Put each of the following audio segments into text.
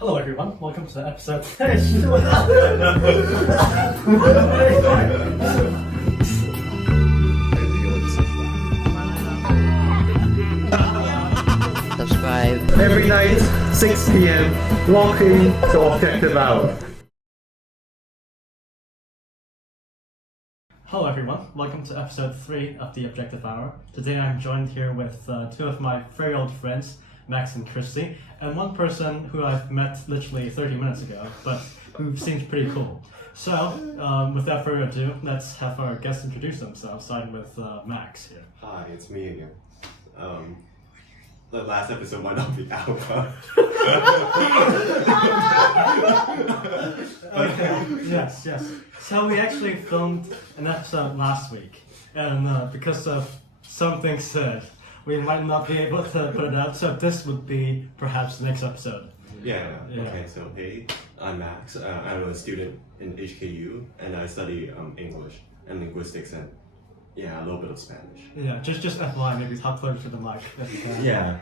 Hello everyone, welcome to episode Subscribe. Every night, 6 p.m, walking to objective hour. Hello everyone, welcome to episode 3 of the Objective Hour. Today I'm joined here with two of my very old friends, Max and Kristy, and one person who I've met literally 30 minutes ago, but who seems pretty cool. So, without further ado, let's have our guests introduce themselves, starting with Max here. Hi, it's me again. The last episode might not be out, Okay, yes. So we actually filmed an episode last week, and because of some things said, we might not be able to put it out, so this would be perhaps the next episode. Yeah. Okay, so hey, I'm Max. I'm a student in HKU, and I study English and linguistics and a little bit of Spanish. Yeah, just FYI, maybe talk closer to the mic. Yeah,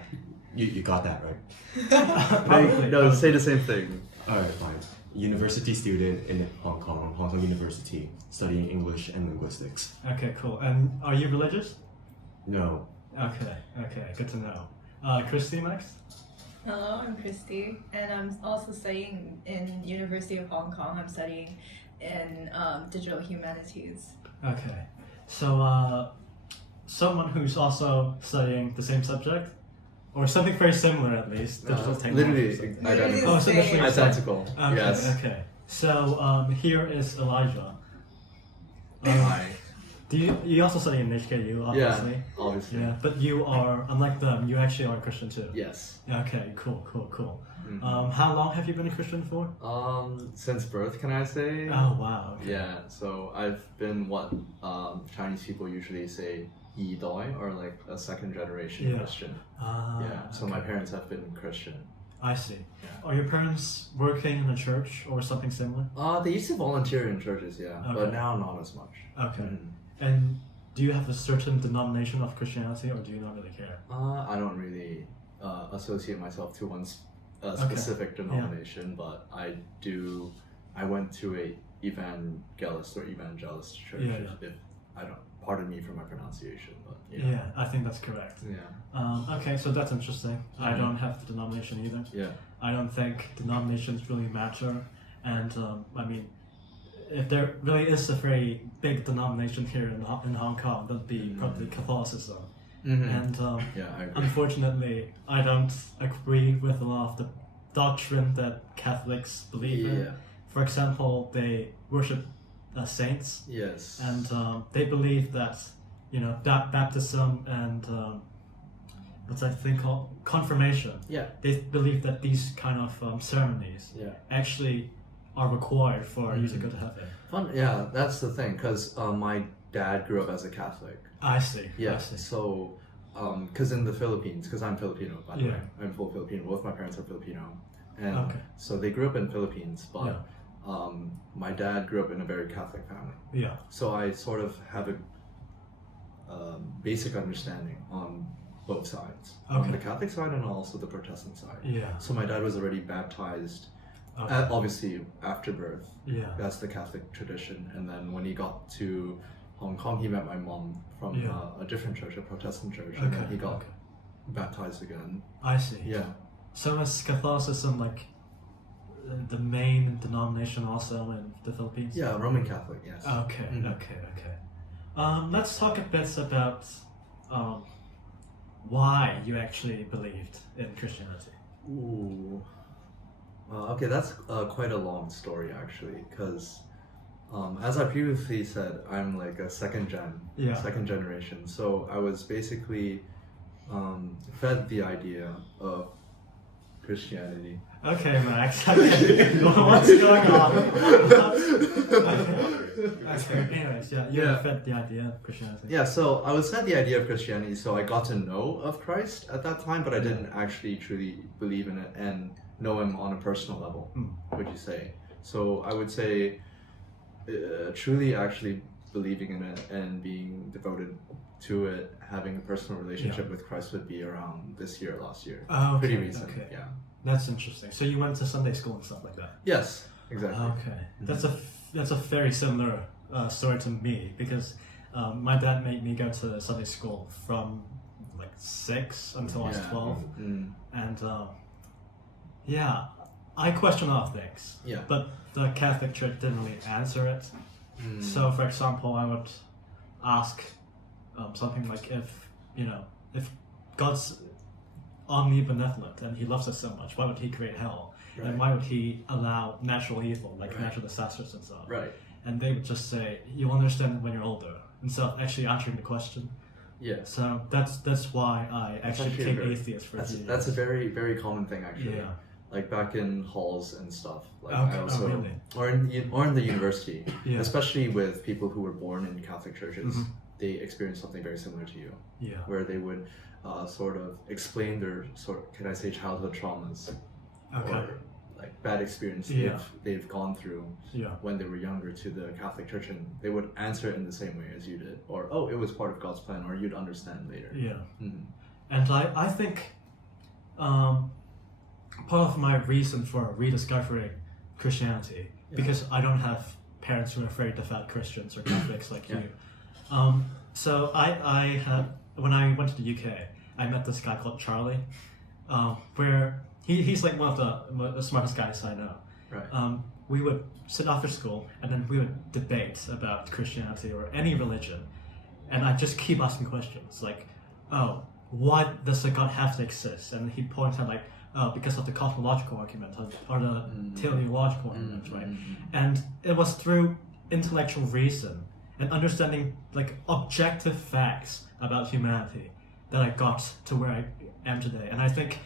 you got that right. Probably. No, say the same thing. Alright, fine. University student in Hong Kong University, studying English and linguistics. Okay, cool. And are you religious? No. Okay, good to know. Kristy, Max? Hello, I'm Kristy, and I'm also studying in University of Hong Kong. I'm studying in digital humanities. Okay, so someone who's also studying the same subject? Or something very similar at least, digital technology. Literally identical. Oh, so literally identical. Okay, Yes. okay. So here is Elijah. Hi. Do you also study in HKU, obviously? Yeah, obviously. Yeah, but you are, unlike them, you actually are a Christian too. Yes. Okay, cool. Mhm. How long have you been a Christian for? Since birth, can I say? Oh, wow. Okay. Yeah, so I've been what Chinese people usually say, 一代, or like a second generation Yeah. Christian. Ah, Yeah, so okay. my parents have been Christian. I see. Yeah. Are your parents working in a church or something similar? They used to volunteer in churches, yeah, Okay. but now not as much. Okay. Mhm. And do you have a certain denomination of Christianity or do you not really care? I don't really associate myself to one specific denomination, but I went to a evangelist church. Yeah. If I don't, pardon me for my pronunciation, but Yeah, I think that's correct. yeah, Okay, so that's interesting. I don't have the denomination either. yeah. I don't think denominations really matter. And I mean, if there really is a very big denomination here in Hong Kong, that'd be probably Catholicism. Mhm. And Yeah, I agree. unfortunately, I don't agree with a lot of the doctrine that Catholics believe in. Yeah. For example, they worship saints, Yes. and they believe that baptism and what's that thing called, confirmation. Yeah. They believe that these kind of ceremonies Yeah. actually are required for you to go to heaven. Fun. Yeah, that's the thing, because my dad grew up as a Catholic. I see. Yeah. I see. So, because in the Philippines, because I'm Filipino, by the Yeah. way, I'm full Filipino. Both my parents are Filipino, and Okay. so they grew up in Philippines. But Yeah. my dad grew up in a very Catholic family, Yeah. so I sort of have a basic understanding on both sides, on Okay. the Catholic side and also the Protestant side. Yeah. So my dad was already baptized, Okay. obviously after birth. Yeah. That's the Catholic tradition. And then when he got to Hong Kong, he met my mom from Yeah. a different church, a Protestant church, and then Okay. he got Okay. baptized again. I see. Yeah. So is Catholicism like the main denomination also in the Philippines? Yeah, Roman Catholic, yes. Okay. Mhm. Okay. Let's talk a bit about why you actually believed in Christianity. Ooh. Okay, that's quite a long story actually, because as I previously said, I'm like a second generation. So I was basically fed the idea of Christianity. Okay, Max. Okay. What's going on? Okay. Anyways, you Yeah. were fed the idea of Christianity. Yeah, so I was fed the idea of Christianity, so I got to know of Christ at that time, but I didn't actually truly believe in it and know him on a personal level, would you say? So I would say truly actually believing in it and being devoted to it, having a personal relationship with Christ would be around this year, last year. Oh, okay, Pretty recent, okay. yeah. That's interesting. So you went to Sunday school and stuff like that? Yes, exactly. Okay. That's a very similar story to me, because my dad made me go to Sunday school from like 6 until I was 12. And yeah, I question a lot of things. Yeah. But the Catholic Church didn't really answer it. So, for example, I would ask something like, if God's omnibenevolent and he loves us so much, why would he create hell? Right. And why would he allow natural evil, like natural disasters and stuff? Right. And they would just say, you'll understand it when you're older, instead of actually answering the question. Yeah. So that's why I actually became atheist for that's, a few years. that's a very, very common thing, actually. Yeah. Like back in halls and stuff. Like Okay. I also, really? or in the university, Yeah. especially with people who were born in Catholic churches, they experience something very similar to you. Yeah. Where they would sort of explain their childhood traumas, Okay. or like bad experience they've gone through when they were younger to the Catholic Church, and they would answer it in the same way as you did, or it was part of God's plan, or you'd understand later. Yeah. And I think part of my reason for rediscovering Christianity, because I don't have parents who are very devout Christians or Catholics like you. So I had, when I went to the UK, I met this guy called Charlie, where he's like one of the smartest guys I know. Right. We would sit after school and then we would debate about Christianity or any religion, and I just keep asking questions like, oh, why does a God have to exist? And he'd point out like, oh, because of the cosmological argument or the teleological argument, right? And it was through intellectual reason and understanding like objective facts about humanity that I got to where I am today. And I think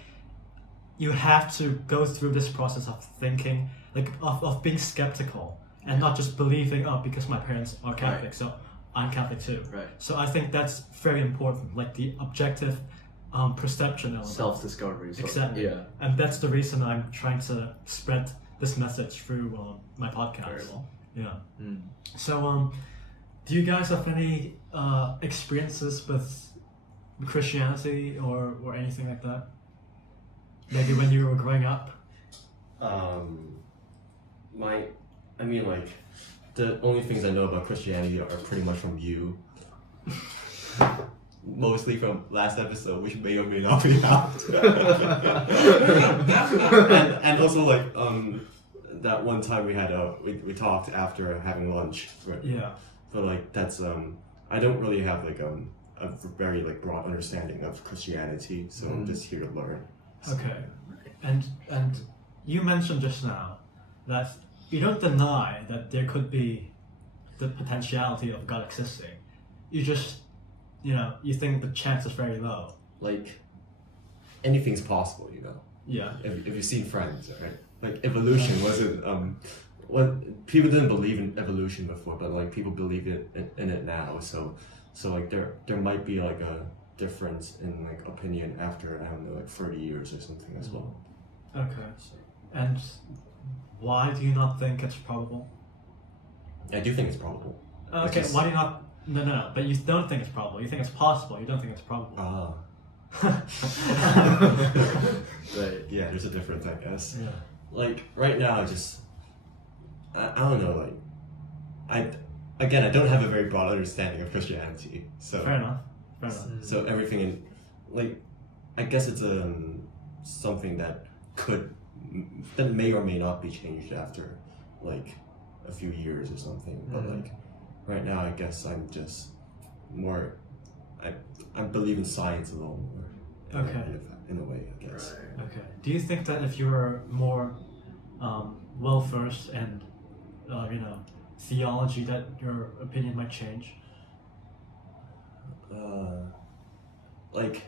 you have to go through this process of thinking, like of being skeptical and not just believing, oh, because my parents are Catholic, so I'm Catholic too. Right. So I think that's very important, like the objective perception element. Self-discovery. Exactly. Yeah. And that's the reason I'm trying to spread this message through my podcast. Very well. Yeah. So do you guys have any experiences with Christianity or anything like that? Maybe when you were growing up? The only things I know about Christianity are pretty much from you. Mostly from last episode, which may or may not be out. and also like that one time we had we talked after having lunch. Right? Yeah. But like that's I don't really have like a very like broad understanding of Christianity, so I'm just here to learn. Okay. And you mentioned just now that you don't deny that there could be the potentiality of God existing. You just, you think the chance is very low. Like anything's possible, Yeah. If you've seen Friends, right? Like evolution wasn't people didn't believe in evolution before, but like people believe in it now. So like there might be like a difference in like opinion after, I don't know, like 30 years or something as well. Okay. And why do you not think it's probable? I do think it's probable. Okay, why do you not? No. But you don't think it's probable. You think it's possible. You don't think it's probable. Right. Yeah, there's a difference, I guess. Yeah. Like right now, I don't know. Like I don't have a very broad understanding of Christianity. So Fair enough. So everything in, like, I guess it's something that may or may not be changed after like a few years or something. But like right now, I guess I'm just more. I believe in science a little more. Okay. In a way, I guess. Right. Okay. Do you think that if you were more well versed in theology, that your opinion might change? Like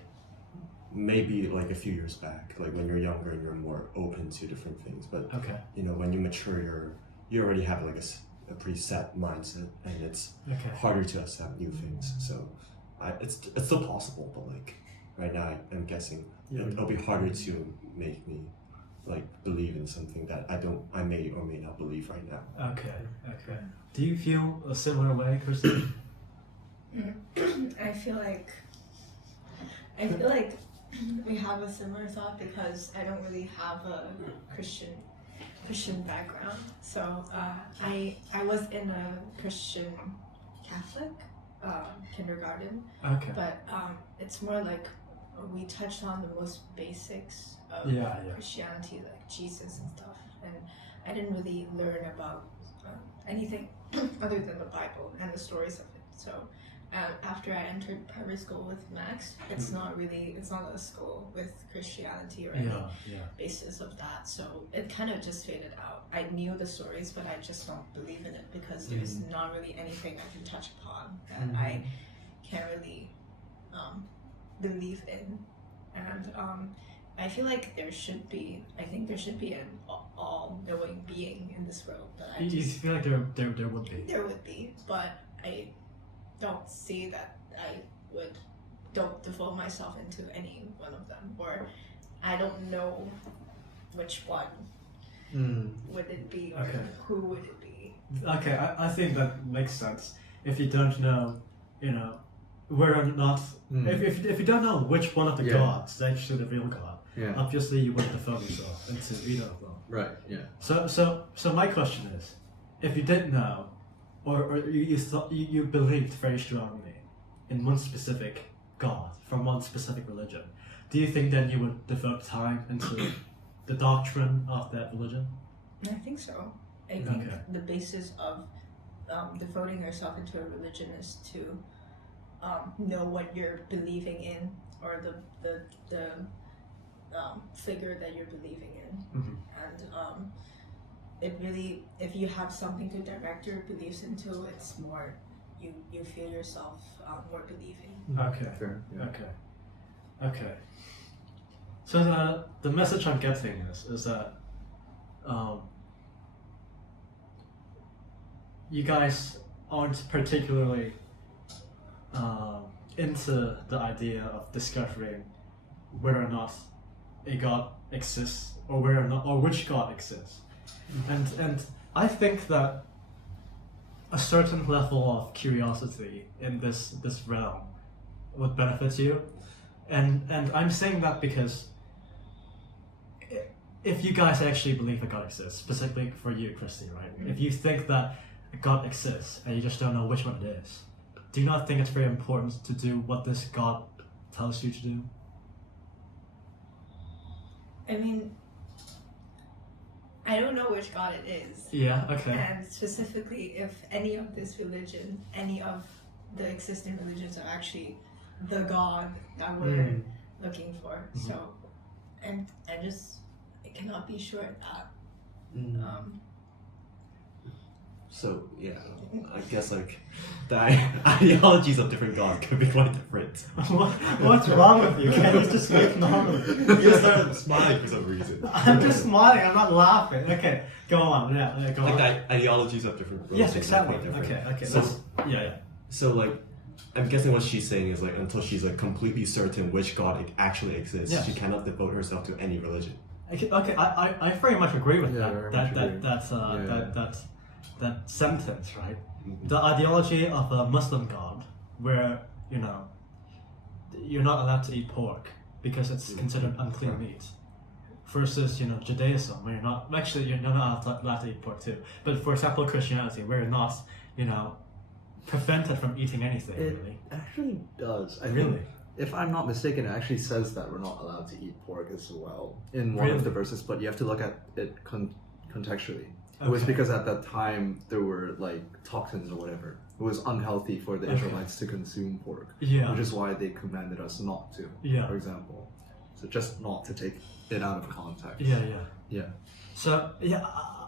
maybe like a few years back, like when you're younger and you're more open to different things. But Okay. when you mature, you already have like a pretty set mindset, and it's harder to accept new things. So it's still possible, but like right now, I'm guessing it'll be harder to make me like believe in something that I may or may not believe right now. Okay. Do you feel a similar way, Kristy? I feel like we have a similar thought because I don't really have a Christian background. So I was in a Christian Catholic kindergarten. Okay. But it's more like we touched on the most basics of Christianity, like Jesus and stuff. And I didn't really learn about anything other than the Bible and the stories of it. So after I entered primary school with Max, it's not a school with Christianity or any basis of that. So it kind of just faded out. I knew the stories, but I just don't believe in it because there's not really anything I can touch upon that I can't really believe in. And I feel like there should be an all-knowing being in this world. But You feel like there would be? There would be, but I don't see that I don't devote myself into any one of them, or I don't know which one would it be, or who would it be. Okay, I think that makes sense. If you don't know, whether or not, if you don't know which one of the gods is actually the real god, obviously you wouldn't devote yourself into either of them. Right. Yeah. So my question is, if you didn't know, or you thought you believed very strongly in one specific god from one specific religion, do you think then you would devote time into the doctrine of that religion? I think so. I think the basis of devoting yourself into a religion is to know what you're believing in, or the figure that you're believing in, and it really, if you have something to direct your beliefs into, it's more you feel yourself more believing. Okay. Fair. Yeah. Okay. So the message I'm getting is that you guys aren't particularly into the idea of discovering whether or not a god exists, or whether or not, or which god exists. And I think that a certain level of curiosity in this realm would benefit you, and I'm saying that because if you guys actually believe a god exists, specifically for you, Kristy, right? If you think that a god exists and you just don't know which one it is, do you not think it's very important to do what this god tells you to do? I mean, I don't know which god it is. Yeah, okay. And specifically, if any of this religion, any of the existing religions are actually the god that we're looking for. So, and I cannot be sure of that. So yeah, I guess like the ideologies of different gods could be quite different. What's wrong with you? Can't you just speak normally? You started smiling for some reason. I'm just smiling. I'm not laughing. Okay, go on. Yeah, go on. Like the ideologies of different religions. Yes, exactly. Are quite different. Okay. So, yeah. So like, I'm guessing what she's saying is like until she's like completely certain which god actually exists, Yes. she cannot devote herself to any religion. Okay, I very much agree with Yeah, that sentence, right? The ideology of a Muslim god, where you're not allowed to eat pork because it's considered unclean meat, versus Judaism, where you're not allowed to eat pork too. But for example, Christianity, where you're not prevented from eating anything. It really actually does. I Really? think, if I'm not mistaken, it actually says that we're not allowed to eat pork as well in one Really? of the verses, but you have to look at it contextually. It was Okay. because at that time there were like toxins or whatever. It was unhealthy for the Okay. Israelites to consume pork, Yeah. which is why they commanded us not to. Yeah. For example, so just not to take it out of context. Yeah. So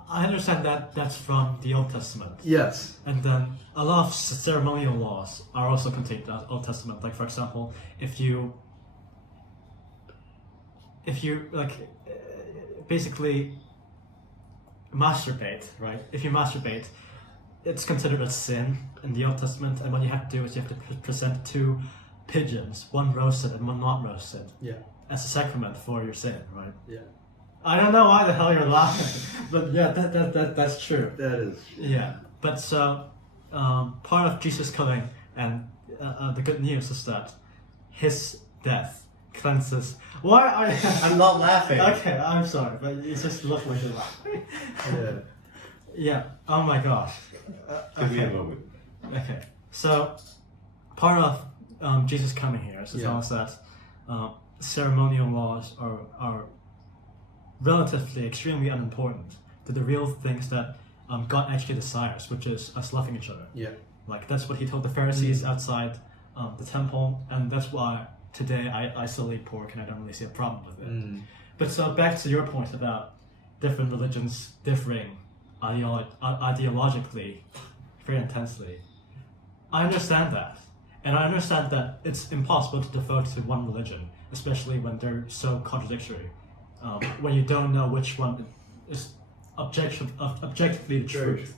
I understand that that's from the Old Testament. Yes. And then a lot of ceremonial laws are also contained in the Old Testament. Like, for example, if you basically masturbate, right? If you masturbate, it's considered a sin in the Old Testament, and what you have to do is you have to present 2 pigeons, one roasted and one not roasted, as a sacrament for your sin, right? Yeah. I don't know why the hell you're laughing, but yeah, that's true. That is. Yeah, but so part of Jesus coming and the good news is that his death cleanses. Why are I'm not laughing. Okay, I'm sorry, but it just looked like you're laughing. Yeah. Yeah. Oh my gosh. Give me a moment. Okay. So, part of Jesus coming here is to tell us that ceremonial laws are relatively extremely unimportant to the real things that God actually desires, which is us loving each other. Yeah. Like that's what he told the Pharisees outside the temple, and that's why today I still eat pork and I don't really see a problem with it. But so back to your point about different religions differing ideologically very intensely. I understand that. And I understand that it's impossible to devote to one religion, especially when they're so contradictory. When you don't know which one is objectively the truth.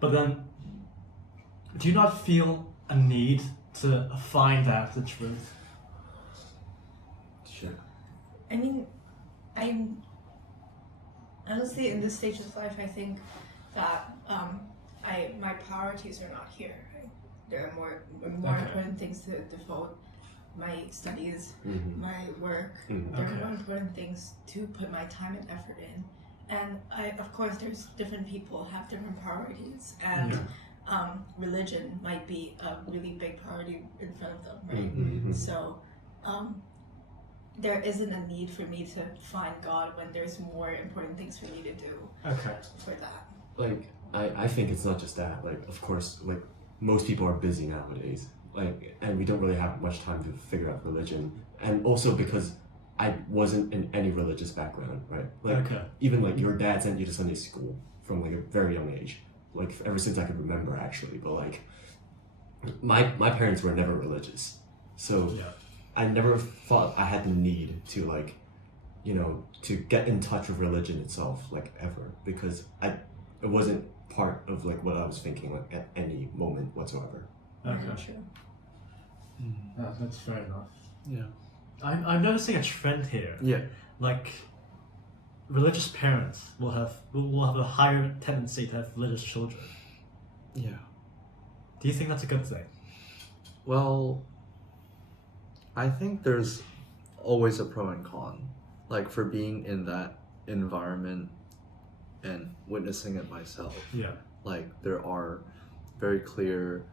But then, do you not feel a need to find out the truth? Sure. I mean, I'm honestly in this stage of life. I think that my priorities are not here. Right? There are more important things to devote my studies, my work. There are more important things to put my time and effort in. And of course, there's different people have different priorities, and religion might be a really big priority in front of them, right? So there isn't a need for me to find God when there's more important things for me to do. For that. Like, I think it's not just that. Like, of course, like most people are busy nowadays. Like, and we don't really have much time to figure out religion. And also because I wasn't in any religious background, right? Like, even like your dad sent you to Sunday school from like a very young age, like ever since I could remember actually. But like, my parents were never religious, so I never thought I had the need to like, you know, to get in touch with religion itself, like ever, because it wasn't part of like what I was thinking like at any moment whatsoever. True. That's fair enough. Yeah. I'm noticing a trend here. Yeah. Like, religious parents will have a higher tendency to have religious children. Yeah. Do you think that's a good thing? Well, I think there's always a pro and con. Like, for being in that environment and witnessing it myself. Yeah. Like, there are very clear,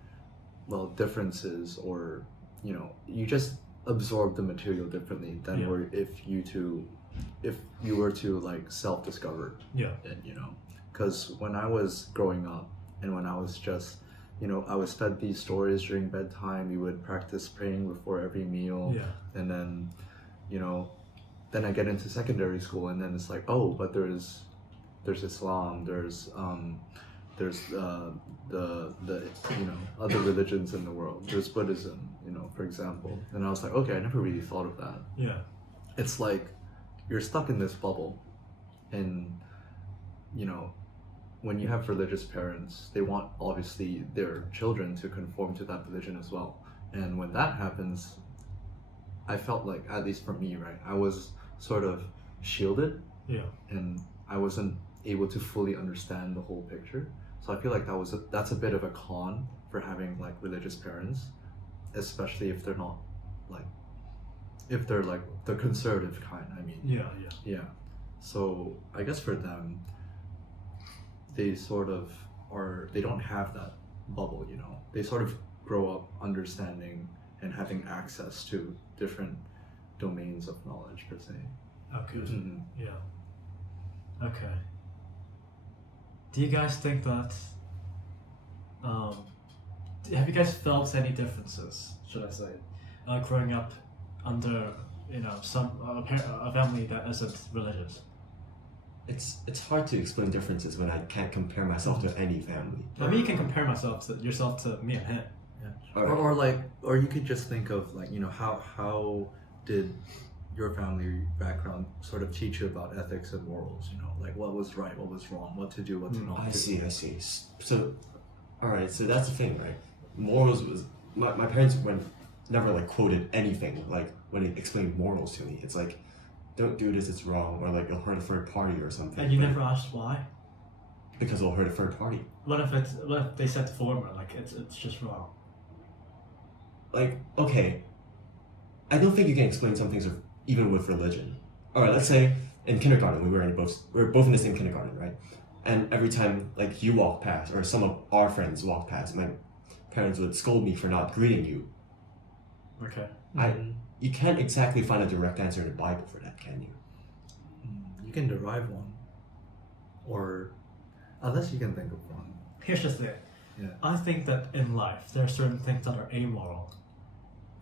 differences, or, you know, you just absorb the material differently than if you were to like self-discover it, you know. Because when I was growing up and when I was just, you know, I was fed these stories during bedtime, we would practice praying before every meal, and then, you know, then I get into secondary school and then it's like, oh, but there's Islam, there's the you know, other religions in the world, there's Buddhism, you know, for example. And I was like, okay, I never really thought of that. It's like you're stuck in this bubble, and you know, when you have religious parents, they want obviously their children to conform to that religion as well. And when that happens, I felt like, at least for me, right, I was sort of shielded, and I wasn't able to fully understand the whole picture. So I feel like that's a bit of a con for having like religious parents, especially if they're not like, if they're like the conservative kind, I mean. Yeah. So I guess for them, they sort of they don't have that bubble, you know. They sort of grow up understanding and having access to different domains of knowledge, per se. Okay. Okay. Do you guys think that, have you guys felt any differences, should I say, growing up under, you know, a family that isn't religious? It's hard to explain differences when I can't compare myself to any family. I mean, you can compare yourself to me and him. Or you could just think of like, you know, how did your family background sort of teach you about ethics and morals, you know, like what was right, what was wrong, what to do, what to not do. I see. So, alright, so that's the thing, right? Morals was, my parents never like quoted anything, like when they explained morals to me. It's like, don't do this, it's wrong, or like it'll hurt a third party or something. And you never asked why? Because it'll hurt a third party. What if they said the former, like it's just wrong? Like, okay, I don't think you can explain some things even with religion. All right, let's say in kindergarten we were both in the same kindergarten, right? And every time like you walk past or some of our friends walk past, my parents would scold me for not greeting you. Okay. You can't exactly find a direct answer in the Bible for that, can you? You can derive one, or unless you can think of one. Here's just it. Yeah. I think that in life there are certain things that are amoral.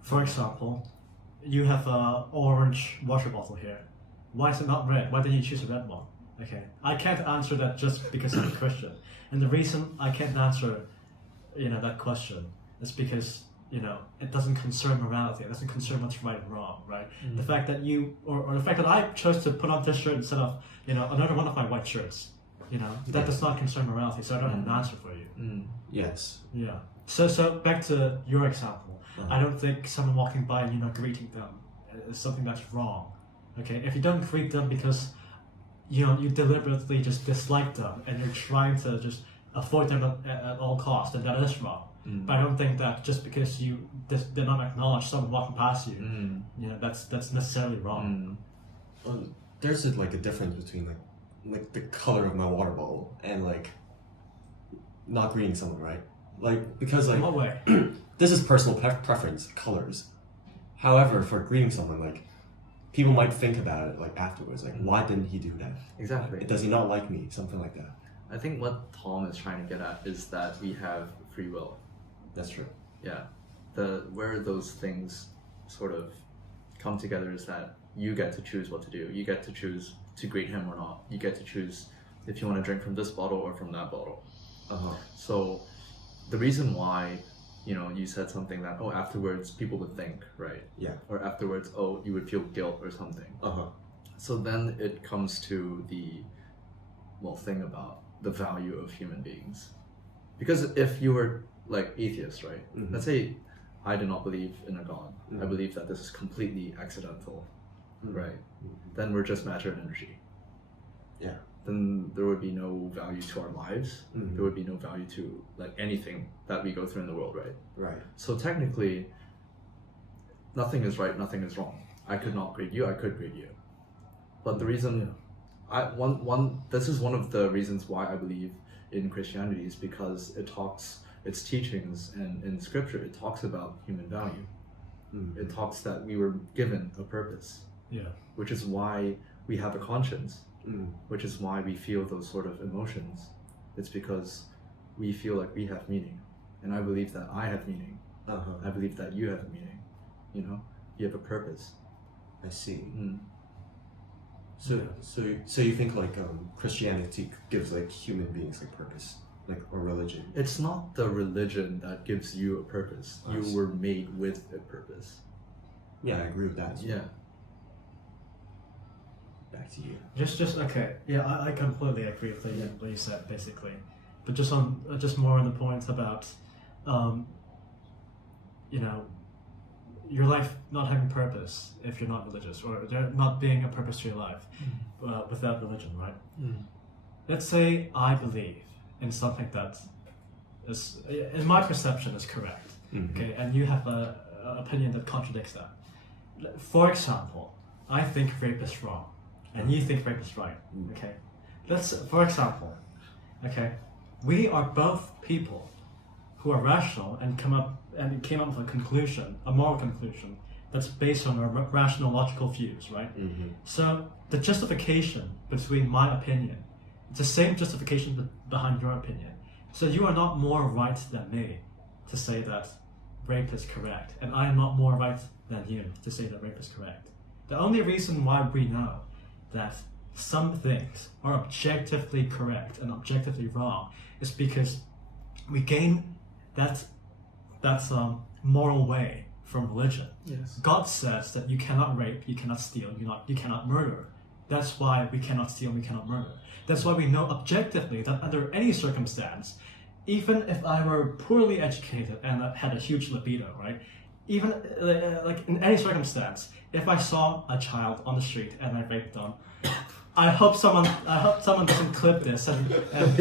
For example, you have an orange water bottle here. Why is it not red? Why didn't you choose a red one? Okay, I can't answer that just because I'm a Christian. And the reason I can't answer, that question is because, it doesn't concern morality. It doesn't concern what's right and wrong, right? Mm. The fact that you, or the fact that I chose to put on this shirt instead of, another one of my white shirts, that does not concern morality. So I don't have an answer for you. Mm. Yes. Yeah. So back to your example. I don't think someone walking by and you're not greeting them is something that's wrong. Okay, if you don't greet them because you deliberately just dislike them and you're trying to just avoid them at all costs, then that is wrong. Mm. But I don't think that just because you did not acknowledge someone walking past you, that's necessarily wrong. There's a difference between like the color of my water bottle and not greeting someone, right? Because In what way? this is personal preference, colors. However, for greeting someone, people might think about it afterwards, why didn't he do that? Exactly. Does he not like me? Something like that. I think what Tom is trying to get at is that we have free will. That's true. Yeah. Where those things sort of come together is that you get to choose what to do. You get to choose to greet him or not. You get to choose if you want to drink from this bottle or from that bottle. So the reason why, you said something that, afterwards people would think, right? Yeah. Or afterwards, you would feel guilt or something. So then it comes to the thing about the value of human beings. Because if you were atheist, right? Mm-hmm. Let's say I do not believe in a God. I believe that this is completely accidental, right? Then we're just matter and energy. Yeah. Then there would be no value to our lives. There would be no value to anything that we go through in the world, right? Right. So technically, nothing is right, nothing is wrong. I could not grade you, I could grade you. But the reason, this is one of the reasons why I believe in Christianity is because its teachings and in scripture, it talks about human value. It talks that we were given a purpose. Yeah. Which is why we have a conscience. Which is why we feel those sort of emotions. It's because we feel like we have meaning. And I believe that I have meaning. I believe that you have meaning. You have a purpose. I see. So you think Christianity gives human beings purpose, or religion? It's not the religion that gives you a purpose. You were made with a purpose. Yeah, I agree with that. Yeah. Back to you. Just okay. Yeah, I completely agree with what you said basically, but just more on the point about, your life not having purpose if you're not religious, or there not being a purpose to your life without religion, right? Let's say I believe in something that is, in my perception, is correct. Okay, and you have an opinion that contradicts that. For example, I think rape is wrong. And you think rape is right, okay? For example, okay, we are both people who are rational and came up with a conclusion, a moral conclusion, that's based on our rational, logical views, right? So the justification between my opinion, it's the same justification behind your opinion. So you are not more right than me to say that rape is correct, and I am not more right than you to say that rape is correct. The only reason why we know that some things are objectively correct and objectively wrong is because we gain that moral way from religion. Yes. God says that you cannot rape, you cannot steal, you cannot murder. That's why we cannot steal, we cannot murder. That's why we know objectively that under any circumstance, even if I were poorly educated and had a huge libido, right? Even in any circumstance, if I saw a child on the street and I raped them, I hope someone doesn't clip this and That's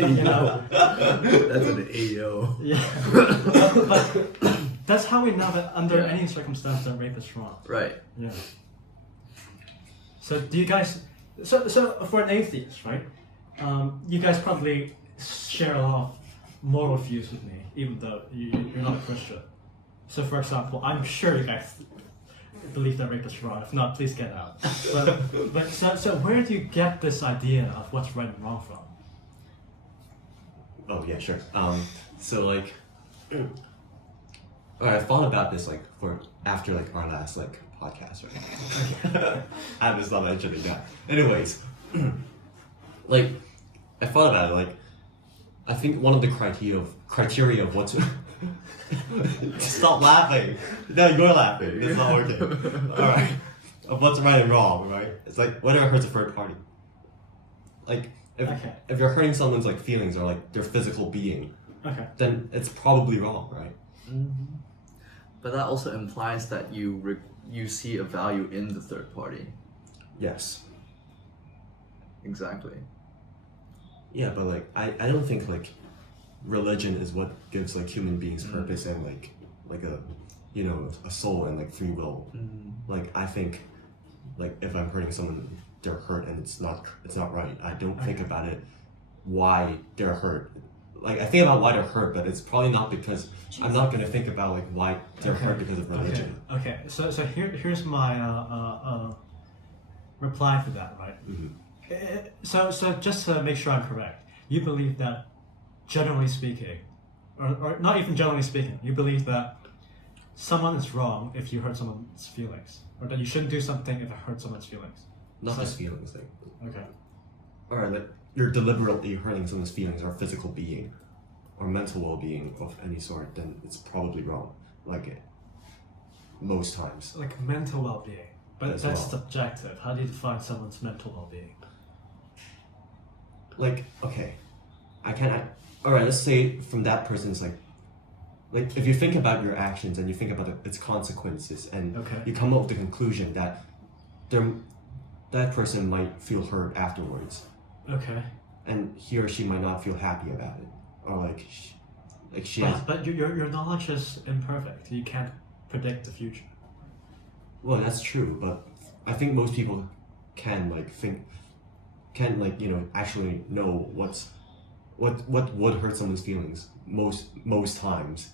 an AO. Yeah. But that's how we know that under any circumstance that rape is wrong. Right. Yeah. So do you guys? So for an atheist, right? You guys probably share a lot of moral views with me, even though you're not a Christian. So, for example, I'm sure you guys believe that rape is wrong. If not, please get out. But so where do you get this idea of what's right and wrong from? Oh yeah, sure. So like, I thought about this like for after like our last like podcast, right? I just thought mentioning that. Anyways, like I thought about it. Like, I think one of the criteria of what's stop laughing. No, you're laughing. It's not working. All right. Of what's right and wrong, right? It's like whether it hurts a third party. Like if you're hurting someone's like feelings or like their physical being, then it's probably wrong, right? Mm-hmm. But that also implies that you see a value in the third party. Yes. Exactly. Yeah, but like I don't think like religion is what gives like human beings purpose and like a a soul and like free will. Like I think like if I'm hurting someone, they're hurt and it's not right. I don't think about it why they're hurt. Like I think about why they're hurt, but it's probably not because I'm not gonna think about like why they're hurt because of religion. Okay. So here's my reply to that, right? So just to make sure I'm correct, you believe that generally speaking, or not even generally speaking, you believe that someone is wrong if you hurt someone's feelings, or that you shouldn't do something if it hurts someone's feelings. Not just feelings, like. Okay. Or like you're deliberately hurting someone's feelings or physical being, or mental well-being of any sort, then it's probably wrong. Like most times. Like mental well-being, but that's subjective. How do you define someone's mental well-being? Like okay, alright, let's say from that person's like if you think about your actions and you think about its consequences and you come up with the conclusion that that person might feel hurt afterwards. Okay. And he or she might not feel happy about it, or But your knowledge is imperfect. You can't predict the future. Well, that's true, but I think most people can actually know what would hurt someone's feelings most times.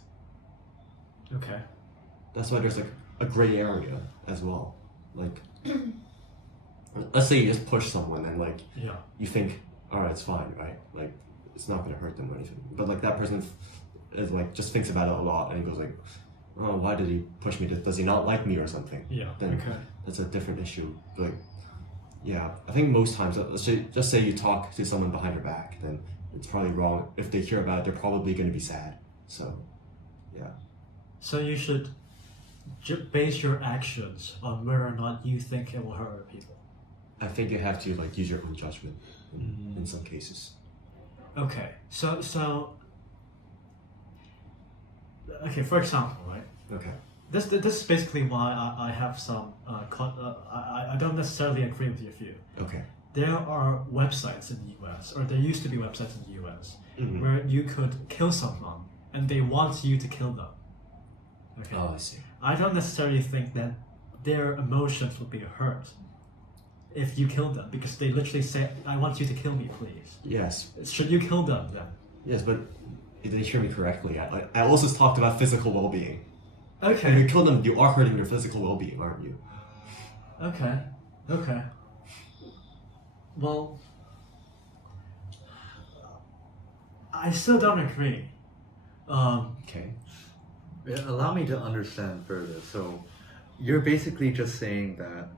Okay. That's why there's like a gray area as well. Like let's say you just push someone and you think, alright, it's fine, right? Like it's not gonna hurt them or anything. But like that person is like just thinks about it a lot and he goes like, oh, why did he push me? Does he not like me or something? Yeah. Then that's a different issue. Like yeah, I think most times, just say you talk to someone behind your back, then it's probably wrong. If they hear about it, they're probably going to be sad. So, yeah. So you should base your actions on whether or not you think it will hurt other people. I think you have to use your own judgment in some cases. Okay, so okay, for example, right? Okay. This is basically why I have some I don't necessarily agree with your view. Okay. There are websites in the US, or there used to be websites in the US, where you could kill someone and they want you to kill them. Okay. Oh, I see. I don't necessarily think that their emotions would be hurt if you kill them, because they literally say, I want you to kill me, please. Yes. Should you kill them then? Yes, but did you hear me correctly? I also talked about physical well-being. Okay. When you kill them, you are hurting their physical well-being, aren't you? Okay. Well, I still don't agree. Okay. Yeah, allow me to understand further. So, you're basically just saying that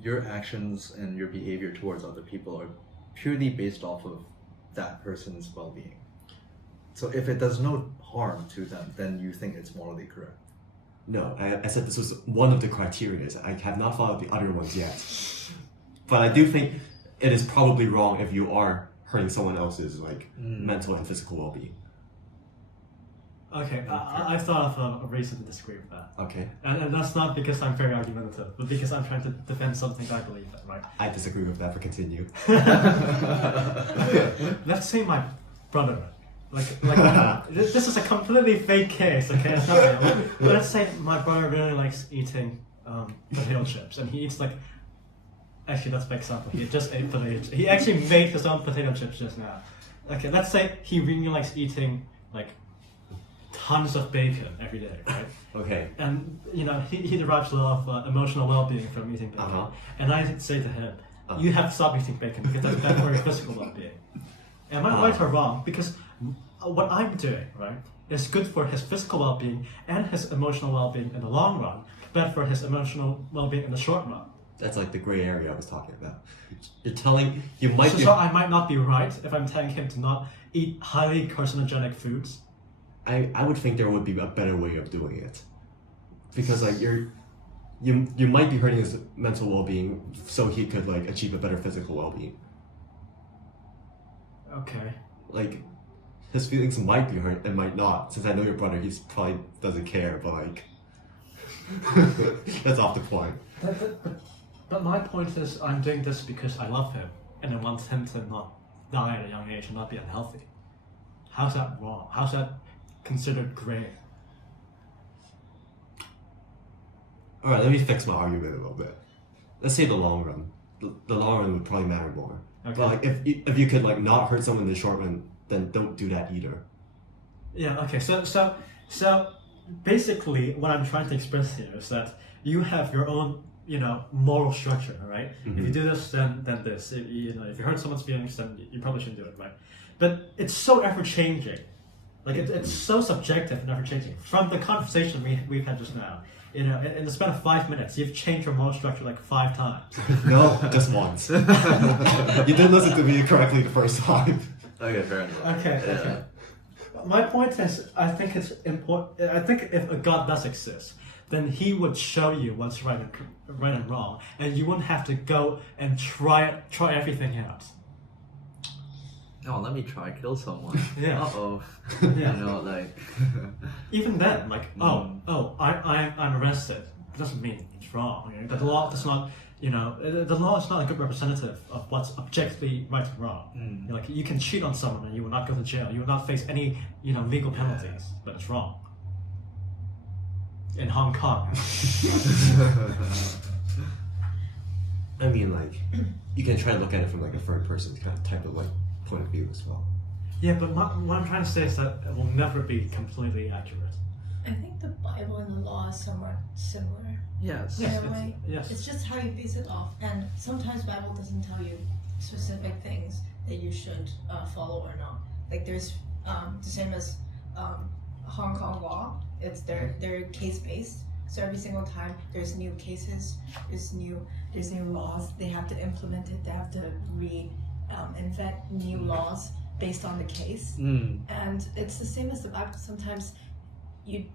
your actions and your behavior towards other people are purely based off of that person's well-being. So if it does no harm to them, then you think it's morally correct. No, I said this was one of the criteria. I have not thought of the other ones yet. But I do think it is probably wrong if you are hurting someone else's mental and physical well-being. Okay, I thought of a reason to disagree with that. Okay. And that's not because I'm very argumentative, but because I'm trying to defend something I believe in, right? I disagree with that, but continue. Let's say my brother, This is a completely fake case, okay? It's not real. But let's say my brother really likes eating potato chips, and he eats like. Actually, that's my example. He just ate potato chips. He actually made his own potato chips just now. Okay, let's say he really likes eating like tons of bacon every day, right? Okay. And he derives a lot of emotional well-being from eating bacon. Uh-huh. And I say to him, you have to stop eating bacon because that's bad for your physical well-being. Am I right or wrong? Because what I'm doing, right, is good for his physical well-being and his emotional well-being in the long run, bad for his emotional well-being in the short run. That's like the gray area I was talking about. You're telling you might So I might not be right if I'm telling him to not eat highly carcinogenic foods. I would think there would be a better way of doing it, because like you might be hurting his mental well-being so he could like achieve a better physical well-being. Okay. Like his feelings might be hurt and might not. Since I know your brother, he's probably doesn't care, but like that's off the point. But my point is, I'm doing this because I love him and I want him to not die at a young age and not be unhealthy. How's that wrong? How's that considered gray? Alright, let me fix my argument a little bit. Let's say the long run. The long run would probably matter more. Okay. But like if you could like not hurt someone in the short run, then don't do that either. Yeah, okay, so basically what I'm trying to express here is that you have your own, moral structure, right? Mm-hmm. If you do this, then this. If you hurt someone's feelings, then you probably shouldn't do it, right? But it's so ever-changing. Like, it's so subjective and ever-changing. From the conversation we've had just now, in the span of 5 minutes, you've changed your moral structure like 5 times. No, just once. You didn't listen to me correctly the first time. Okay, fair enough. Okay. My point is, I think it's important. I think if a God does exist, then He would show you what's right and wrong, and you wouldn't have to go and try everything out. Oh, let me try kill someone. Yeah. Uh-oh. Yeah. Even then, I'm arrested. It doesn't mean it's wrong. But the law does not. The law is not a good representative of what's objectively right and wrong. You can cheat on someone and you will not go to jail. You will not face any, legal penalties. But it's wrong. In Hong Kong. I mean, like, you can try to look at it from like a third person kind of type of like point of view as well. Yeah, but what I'm trying to say is that it will never be completely accurate. I think the Bible and the law is somewhat similar. Yes. In a way. Yes. It's just how you base it off. And sometimes Bible doesn't tell you specific things that you should follow or not. Like there's the same as Hong Kong law. They're case based. So every single time there's new cases, there's new laws. They have to implement it. They have to invent new laws based on the case. And it's the same as the Bible. Sometimes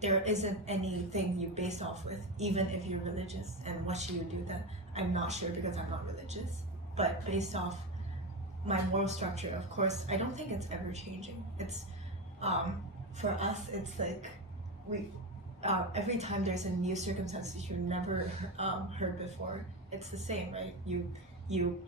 there isn't anything you base off with, even if you're religious. And what should you do then? I'm not sure because I'm not religious. But based off my moral structure, of course, I don't think it's ever changing. It's for us, it's like every time there's a new circumstance that you've never heard before, it's the same, right? You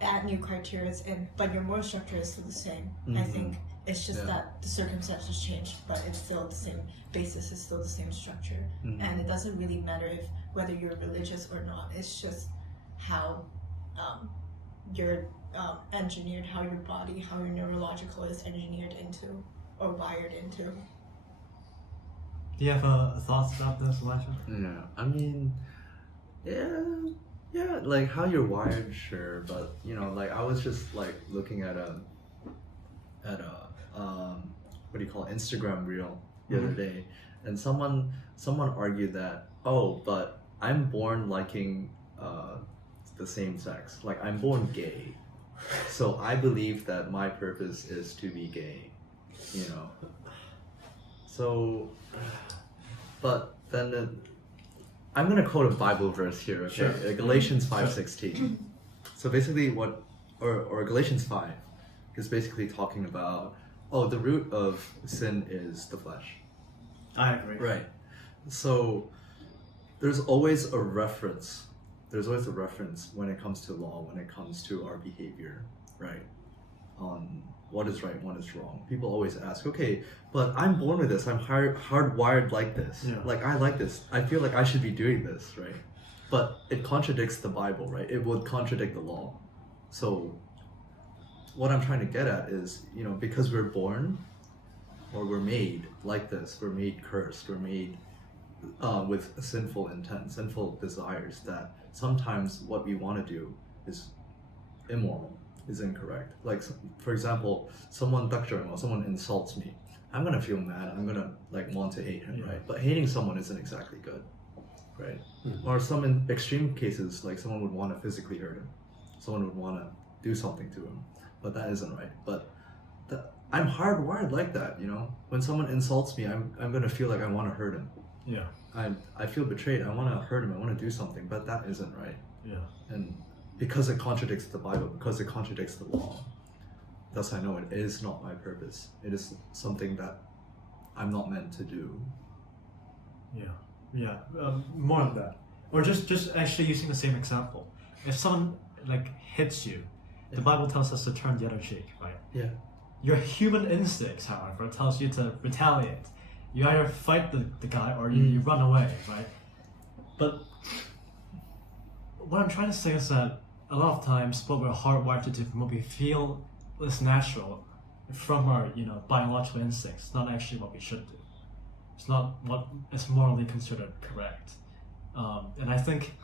add new criteria in, but your moral structure is still the same. I think it's just that the circumstances change, but it's still the same basis, it's still the same structure. And it doesn't really matter whether you're religious or not. It's just how you're engineered, how your body, how your neurological is engineered into or wired into. Do you have thoughts about this, Elijah? Yeah, I mean, yeah, like how you're wired, sure, but I was just like looking at a what do you call it, Instagram reel the other day, and someone argued that, but I'm born liking the same sex, like I'm born gay, so I believe that my purpose is to be gay, so, but then I'm gonna quote a Bible verse here, okay? Sure. Galatians 5:16. So basically, or Galatians 5 is basically talking about, the root of sin is the flesh. I agree. Right. So there's always a reference. There's always a reference when it comes to law, when it comes to our behavior, right? On what is right, what is wrong. People always ask, okay, but I'm born with this. I'm hardwired like this. Yeah. Like I like this. I feel like I should be doing this, right? But it contradicts the Bible, right? It would contradict the law. So what I'm trying to get at is, because we're born or we're made like this, we're made cursed, we're made with a sinful intent, sinful desires, that sometimes what we want to do is immoral, is incorrect. Like, for example, someone insults me. I'm gonna feel mad. I'm gonna want to hate him, right? But hating someone isn't exactly good, right? Mm-hmm. Or some in extreme cases, like someone would want to physically hurt him. Someone would want to do something to him, but that isn't right. But I'm hardwired like that, When someone insults me, I'm gonna feel like I want to hurt him. Yeah. I feel betrayed. I want to hurt him. I want to do something, but that isn't right. Yeah. And because it contradicts the Bible, because it contradicts the law, thus I know it is not my purpose. It is something that I'm not meant to do. Yeah. More of that, or just actually using the same example. If someone hits you, the Bible tells us to turn the other cheek, right? Yeah. Your human instincts, however, tells you to retaliate. You either fight the guy or you run away, right? But what I'm trying to say is that a lot of times what we're hardwired to do, what we feel is natural from our biological instincts, not actually what we should do. It's not what is morally considered correct. And I think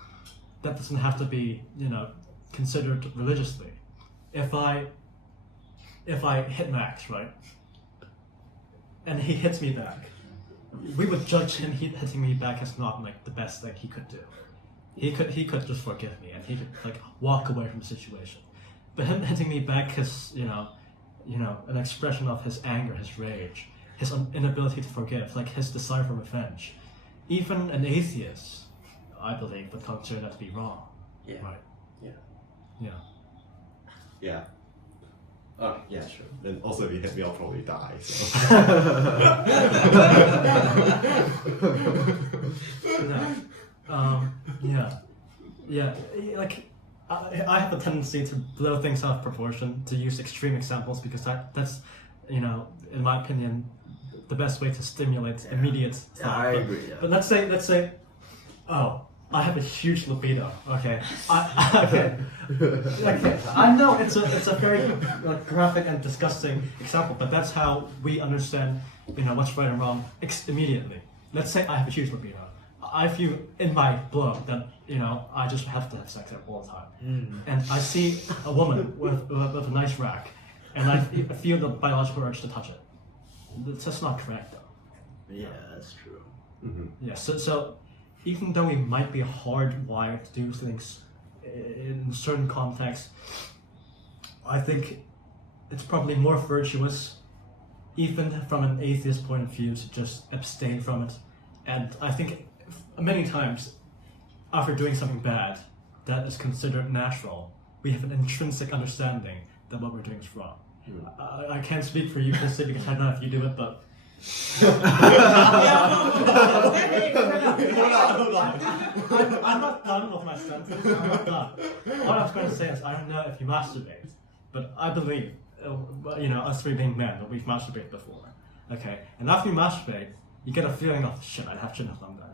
that doesn't have to be considered religiously. If I hit Max, right, and he hits me back, we would judge him hitting me back as not the best thing he could do. He could just forgive me and he could walk away from the situation. But him hitting me back is an expression of his anger, his rage, his inability to forgive, his desire for revenge. Even an atheist, I believe, would consider that to be wrong. Yeah. Right. Yeah. Yeah. Yeah. Oh, yeah, sure. And also, if you hit me, I'll probably die. So. I have a tendency to blow things out of proportion, to use extreme examples, because that's, in my opinion, the best way to stimulate immediate thought. I agree. Yeah. But let's say, oh, I have a huge libido. Okay, okay. I know it's a very graphic and disgusting example, but that's how we understand what's right and wrong immediately. Let's say I have a huge libido. I feel in my blood that I just have to have sex all the time, and I see a woman with a nice rack, and I feel the biological urge to touch it. That's just not correct, though. Yeah, that's true. Mm-hmm. Yeah. So even though we might be hardwired to do things in certain contexts, I think it's probably more virtuous, even from an atheist point of view, to just abstain from it. And I think many times, after doing something bad that is considered natural, we have an intrinsic understanding that what we're doing is wrong. I can't speak for you, Kristy, because I don't know if you do it, but I'm not done with my sentence. I'm not done. What I was going to say is, I don't know if you masturbate, but I believe, us three being men, that we've masturbated before. Okay, and after you masturbate, you get a feeling of shit. I shouldn't have done that.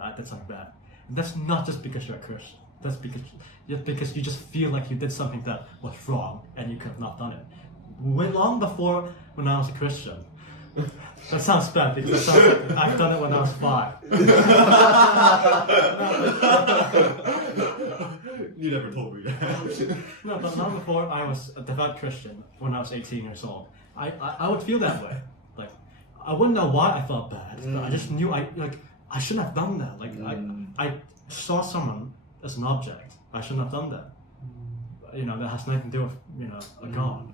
I did something bad. And that's not just because you're a Christian. That's because you just feel like you did something that was wrong and you could have not done it. Long before when I was a Christian. That sounds bad because it sounds like I've done it when I was 5. You never told me that. No, but long before I was a devout Christian, when I was 18 years old, I would feel that way. I wouldn't know why I felt bad, but I just knew I shouldn't have done that. I saw someone as an object. I shouldn't have done that. That has nothing to do with a God.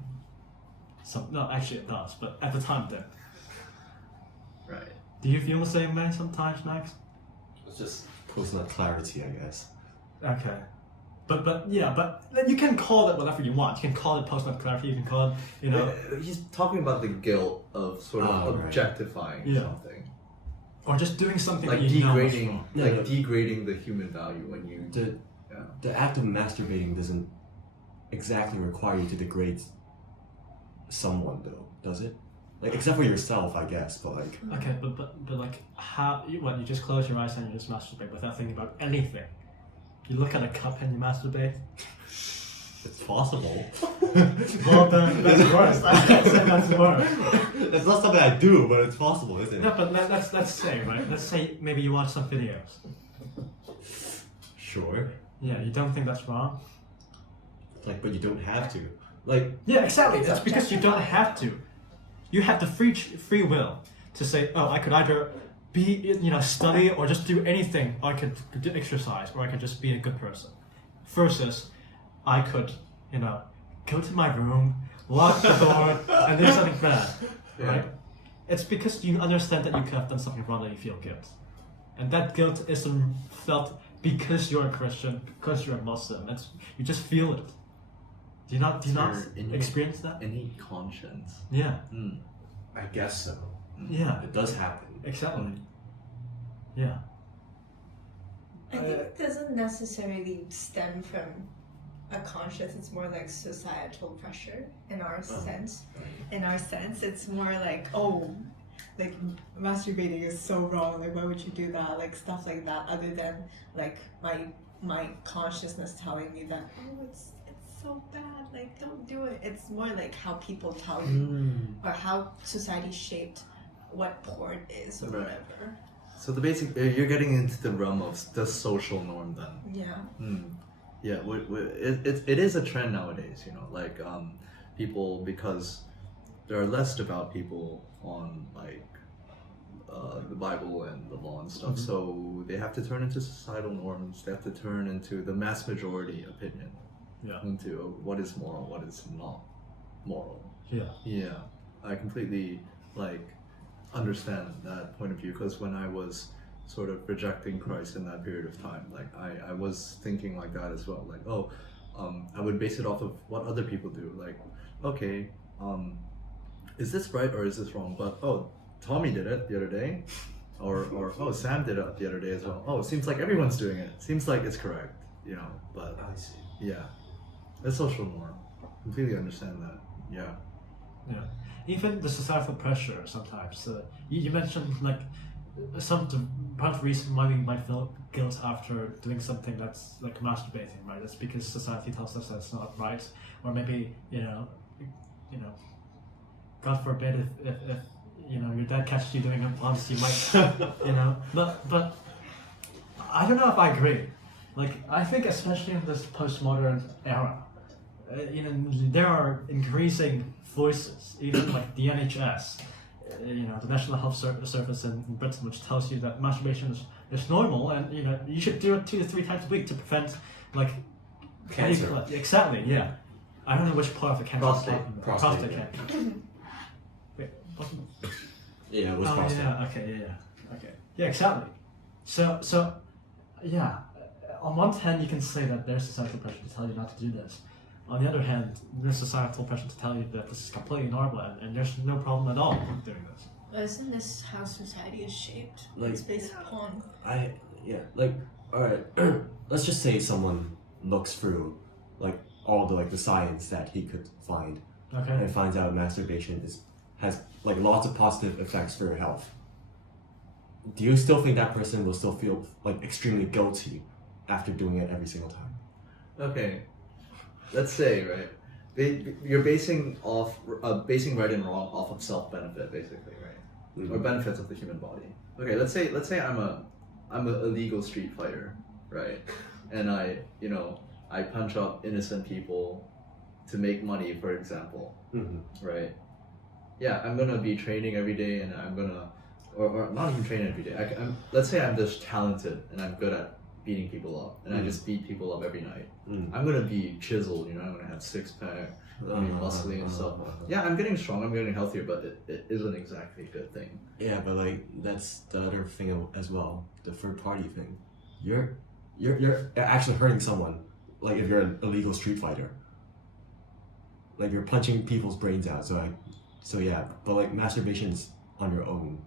No, actually it does, but at the time it did. Right. Do you feel the same way sometimes, Max? It's just personal clarity, I guess. Okay. But you can call it whatever you want. You can call it post-nut clarity, you can call it, He's talking about the guilt of sort of objectifying something. Or just doing something like that degrading, degrading the human value when you... The act of masturbating doesn't exactly require you to degrade someone though, does it? Like except for yourself, I guess, but like. Okay, but like how you just close your eyes and you just masturbate without thinking about anything. You look at a cup and you masturbate. It's possible. Well, then that's worse. I can't say that's worse. It's not something I do, but it's possible, isn't it? No, but let's say, right? Let's say maybe you watch some videos. Sure. Yeah, you don't think that's wrong? Like, but you don't have to. Like. Yeah, exactly. It's because you don't have to. You have the free will to say, oh, I could either be, study or just do anything. Or I could do exercise, or I could just be a good person. Versus, I could, go to my room, lock the door, and do something bad, right? It's because you understand that you could have done something wrong that you feel guilt. And that guilt isn't felt because you're a Christian, because you're a Muslim. You just feel it. Do you not experience that? Any conscience. Yeah. I guess so. Yeah. It does happen. Exactly. Yeah. I think it doesn't necessarily stem from a conscience. It's more like societal pressure in our sense. In our sense, it's more like, like masturbating is so wrong. Like, why would you do that? Like stuff like that. Other than like my consciousness telling me that it's so bad. Like, don't do it. It's more like how people tell you, or how society shaped what porn is or whatever. So the basic, you're getting into the realm of the social norm then. Yeah. Yeah, it is a trend nowadays, like people, because there are less devout people on like the Bible and the law and stuff, so they have to turn into societal norms, they have to turn into the mass majority opinion, into what is moral, what is not moral. Yeah, I completely like understand that point of view, because when I was sort of rejecting Christ in that period of time, like I was thinking like that as well, like I would base it off of what other people do, like okay, is this right or is this wrong, but Tommy did it the other day, or Sam did it the other day as well, it seems like everyone's doing it, seems like it's correct, but I see. Yeah, it's social norm, completely understand that. Yeah. Even the societal pressure sometimes. You mentioned like part of the reason why we might feel guilt after doing something that's like masturbating, right? It's because society tells us that's not right, or maybe God forbid if your dad catches you doing it once, you might but I don't know if I agree. Like I think especially in this postmodern era, there are increasing voices, even like the NHS, the National Health Service in Britain, which tells you that masturbation is normal, and you should do it 2 to 3 times a week to prevent like cancer. Exactly. Yeah. I don't know which part of the cancer. Prostate cancer. Wait, wasn't it? Yeah, it was prostate. Yeah. Okay. Yeah. Okay. Yeah. Exactly. So yeah. On one hand, you can say that there's societal pressure to tell you not to do this. On the other hand, there's societal pressure to tell you that this is completely normal and there's no problem at all with doing this. Well, isn't this how society is shaped? Like, it's based upon. Alright, let's just say someone looks through like all the science that he could find, and finds out masturbation has like lots of positive effects for your health. Do you still think that person will still feel like extremely guilty after doing it every single time? Okay, let's say, right, you're basing right and wrong off of self-benefit, basically, right? Or benefits of the human body. Okay, let's say I'm a illegal street fighter, right? And I punch up innocent people to make money, for example, right? Yeah, I'm gonna be training every day, and I'm gonna, or not even training every day. Let's say I'm just talented and I'm good at beating people up, and I just beat people up every night. I'm gonna be chiseled, I'm gonna have 6-pack, I'm gonna be muscly and stuff. Yeah, I'm getting strong, I'm getting healthier, but it isn't exactly a good thing. Yeah, but like that's the other thing as well, the third party thing. You're actually hurting someone, like if you're an illegal street fighter. Like you're punching people's brains out, so yeah, but like masturbation's on your own.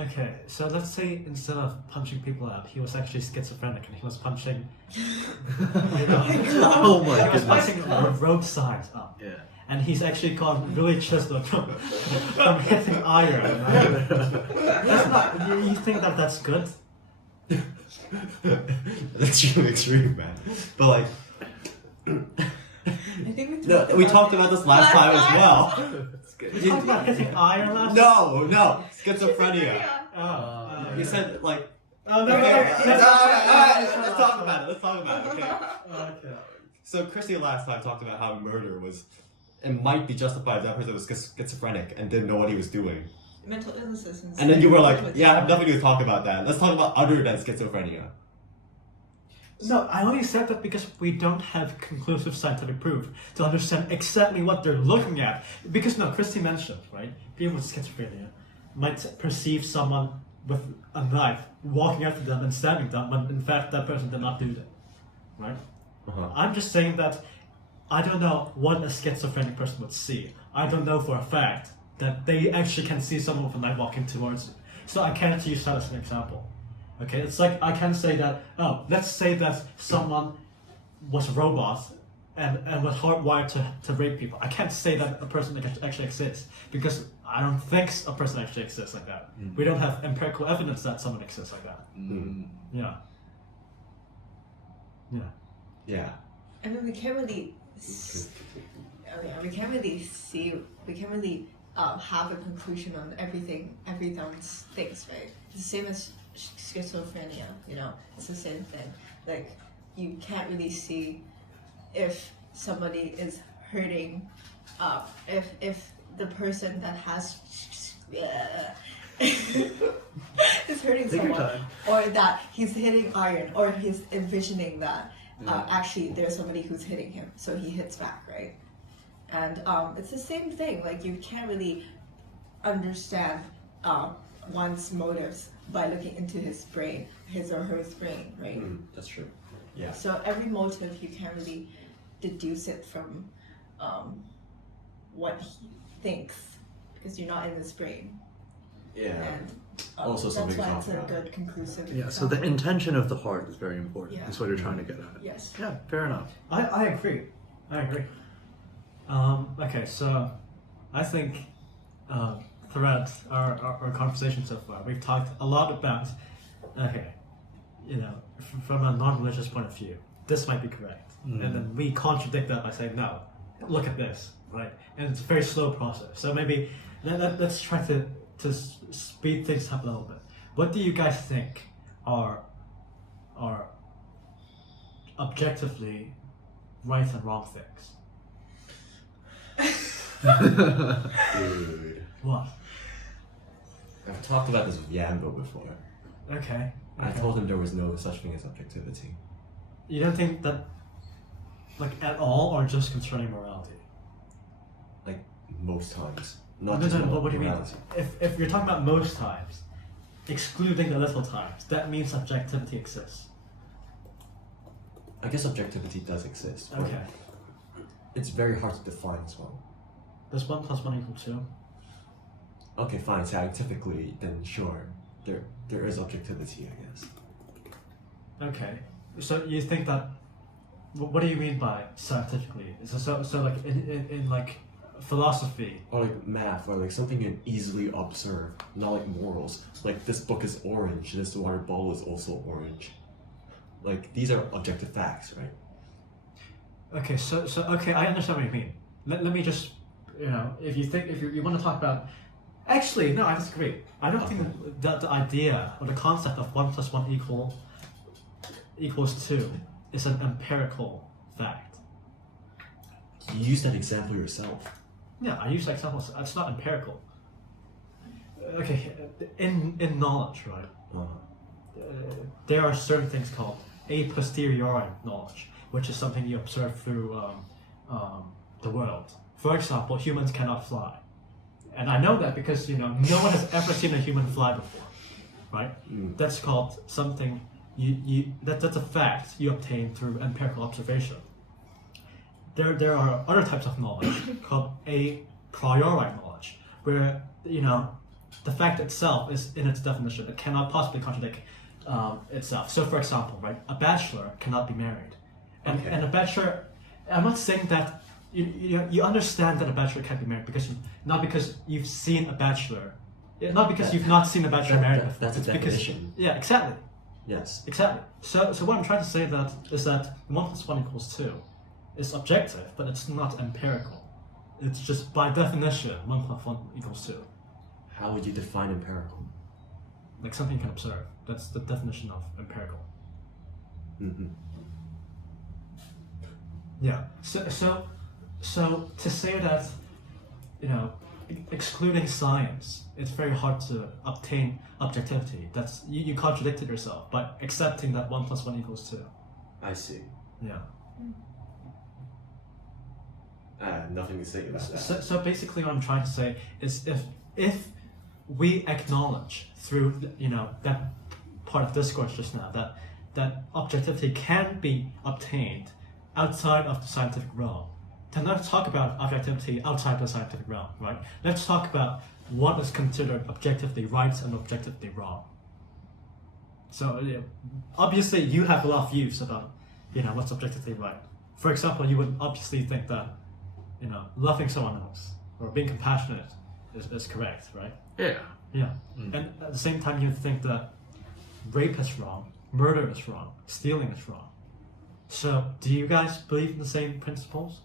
Okay, so let's say instead of punching people out, he was actually schizophrenic and he was punching, Oh my he was goodness. punching road signs up. Yeah. And he's actually gone really chiseled from hitting iron. Right? That's not. You think that that's good? That's really extreme, man. But like, I think we talked about this last time as well. You talked about hitting iron last. No, schizophrenia. You said like. Oh no! Okay. Let's talk about it. Okay. Okay. So Kristy last time talked about how murder was, it might be justified if that person was schizophrenic and didn't know what he was doing. Mental illnesses And then you were like, yeah, I have nothing to talk about that. Let's talk about other than schizophrenia. No, I only said that because we don't have conclusive scientific proof to understand exactly what they're looking at. Because no, Kristy mentioned, right? People with schizophrenia might perceive someone with a knife walking after them and stabbing them, when in fact that person did not do that, right? I'm just saying that I don't know what a schizophrenic person would see. I don't know for a fact that they actually can see someone with a knife walking towards you. So I can't use that as an example. Okay, it's like I can say that, let's say that someone was a robot and was hardwired to rape people. I can't say that a person actually exists because I don't think a person actually exists like that. Mm. We don't have empirical evidence that someone exists like that. Mm. Yeah. I mean, we can't really. We can't really see. We can't really have a conclusion on everyone's things, right? It's the same as schizophrenia. It's the same thing. Like, you can't really see if somebody is hurting. If the person that has is hurting someone, or that he's hitting iron, or he's envisioning that actually there's somebody who's hitting him, so he hits back, right? And it's the same thing. Like, you can't really understand one's motives by looking into his or her brain, right? That's true. Yeah. So every motive you can't really deduce it from what he thinks, because you're not in his brain. Yeah. And also that's why it's a about. good conclusive. Yeah, so the intention of the heart is very important. Yeah. That's what you're trying to get at. Yes. Yeah, fair enough. I agree. Okay, so I think throughout our conversation so far, we've talked a lot about, from a non-religious point of view, this might be correct. And then we contradict that by saying, no, look at this, right? And it's a very slow process. So maybe let's try to speed things up a little bit. What do you guys think are objectively right and wrong things? Dude. What? I've talked about this with Yambo before. Okay. I told him there was no such thing as objectivity. You don't think that, like, at all, or just concerning morality? Like, most times. Not No, just but what do you mean? morality. If you're talking about most times, excluding the little times, that means objectivity exists. I guess objectivity does exist. but Okay. It's very hard to define as well. Does 1 + 1 = 2? Okay, fine. Scientifically, then sure. There is objectivity, I guess. Okay. So you think that? What do you mean by scientifically? So like in like philosophy? Or like math, or like something you can easily observe, not like morals. Like, this book is orange, this water bottle is also orange. Like, these are objective facts, right? Okay, so okay, I understand what you mean. Let me just, if you want to talk about, actually no, I disagree. I don't think that the idea or the concept of 1 + 1 = 2 is an empirical fact. You use that example yourself. Yeah, I use examples. It's not empirical. Okay, in knowledge, right? There are certain things called a posteriori knowledge, which is something you observe through the world. For example, humans cannot fly, and I know that because no one has ever seen a human fly before, right? That's called something that's a fact you obtain through empirical observation. There are other types of knowledge called a priori knowledge, where the fact itself is in its definition. It cannot possibly contradict itself. So, for example, right, a bachelor cannot be married, and a bachelor. I'm not saying that you understand that a bachelor can't be married not because you've seen a bachelor, not because you've not seen a bachelor married before. That's a definition. Yeah, exactly. Yes. Exactly. So what I'm trying to say is that 1 + 1 = 2 is objective, but it's not empirical. It's just by definition 1 + 1 = 2. How would you define empirical? Like something you can observe. That's the definition of empirical. Mm-hmm. Yeah. So to say that, excluding science, it's very hard to obtain objectivity. That's you contradicted yourself by accepting that 1 + 1 = 2. I see. Yeah. I have nothing to say about that. So basically, what I'm trying to say is if we acknowledge through that part of discourse just now that objectivity can be obtained outside of the scientific realm, then let's talk about objectivity outside the scientific realm, right? Let's talk about what is considered objectively right and objectively wrong. So obviously, you have a lot of views about what's objectively right. For example, you would obviously think that loving someone else or being compassionate is correct, right? Yeah. Yeah. And at the same time, you think that rape is wrong, murder is wrong, stealing is wrong. So, do you guys believe in the same principles?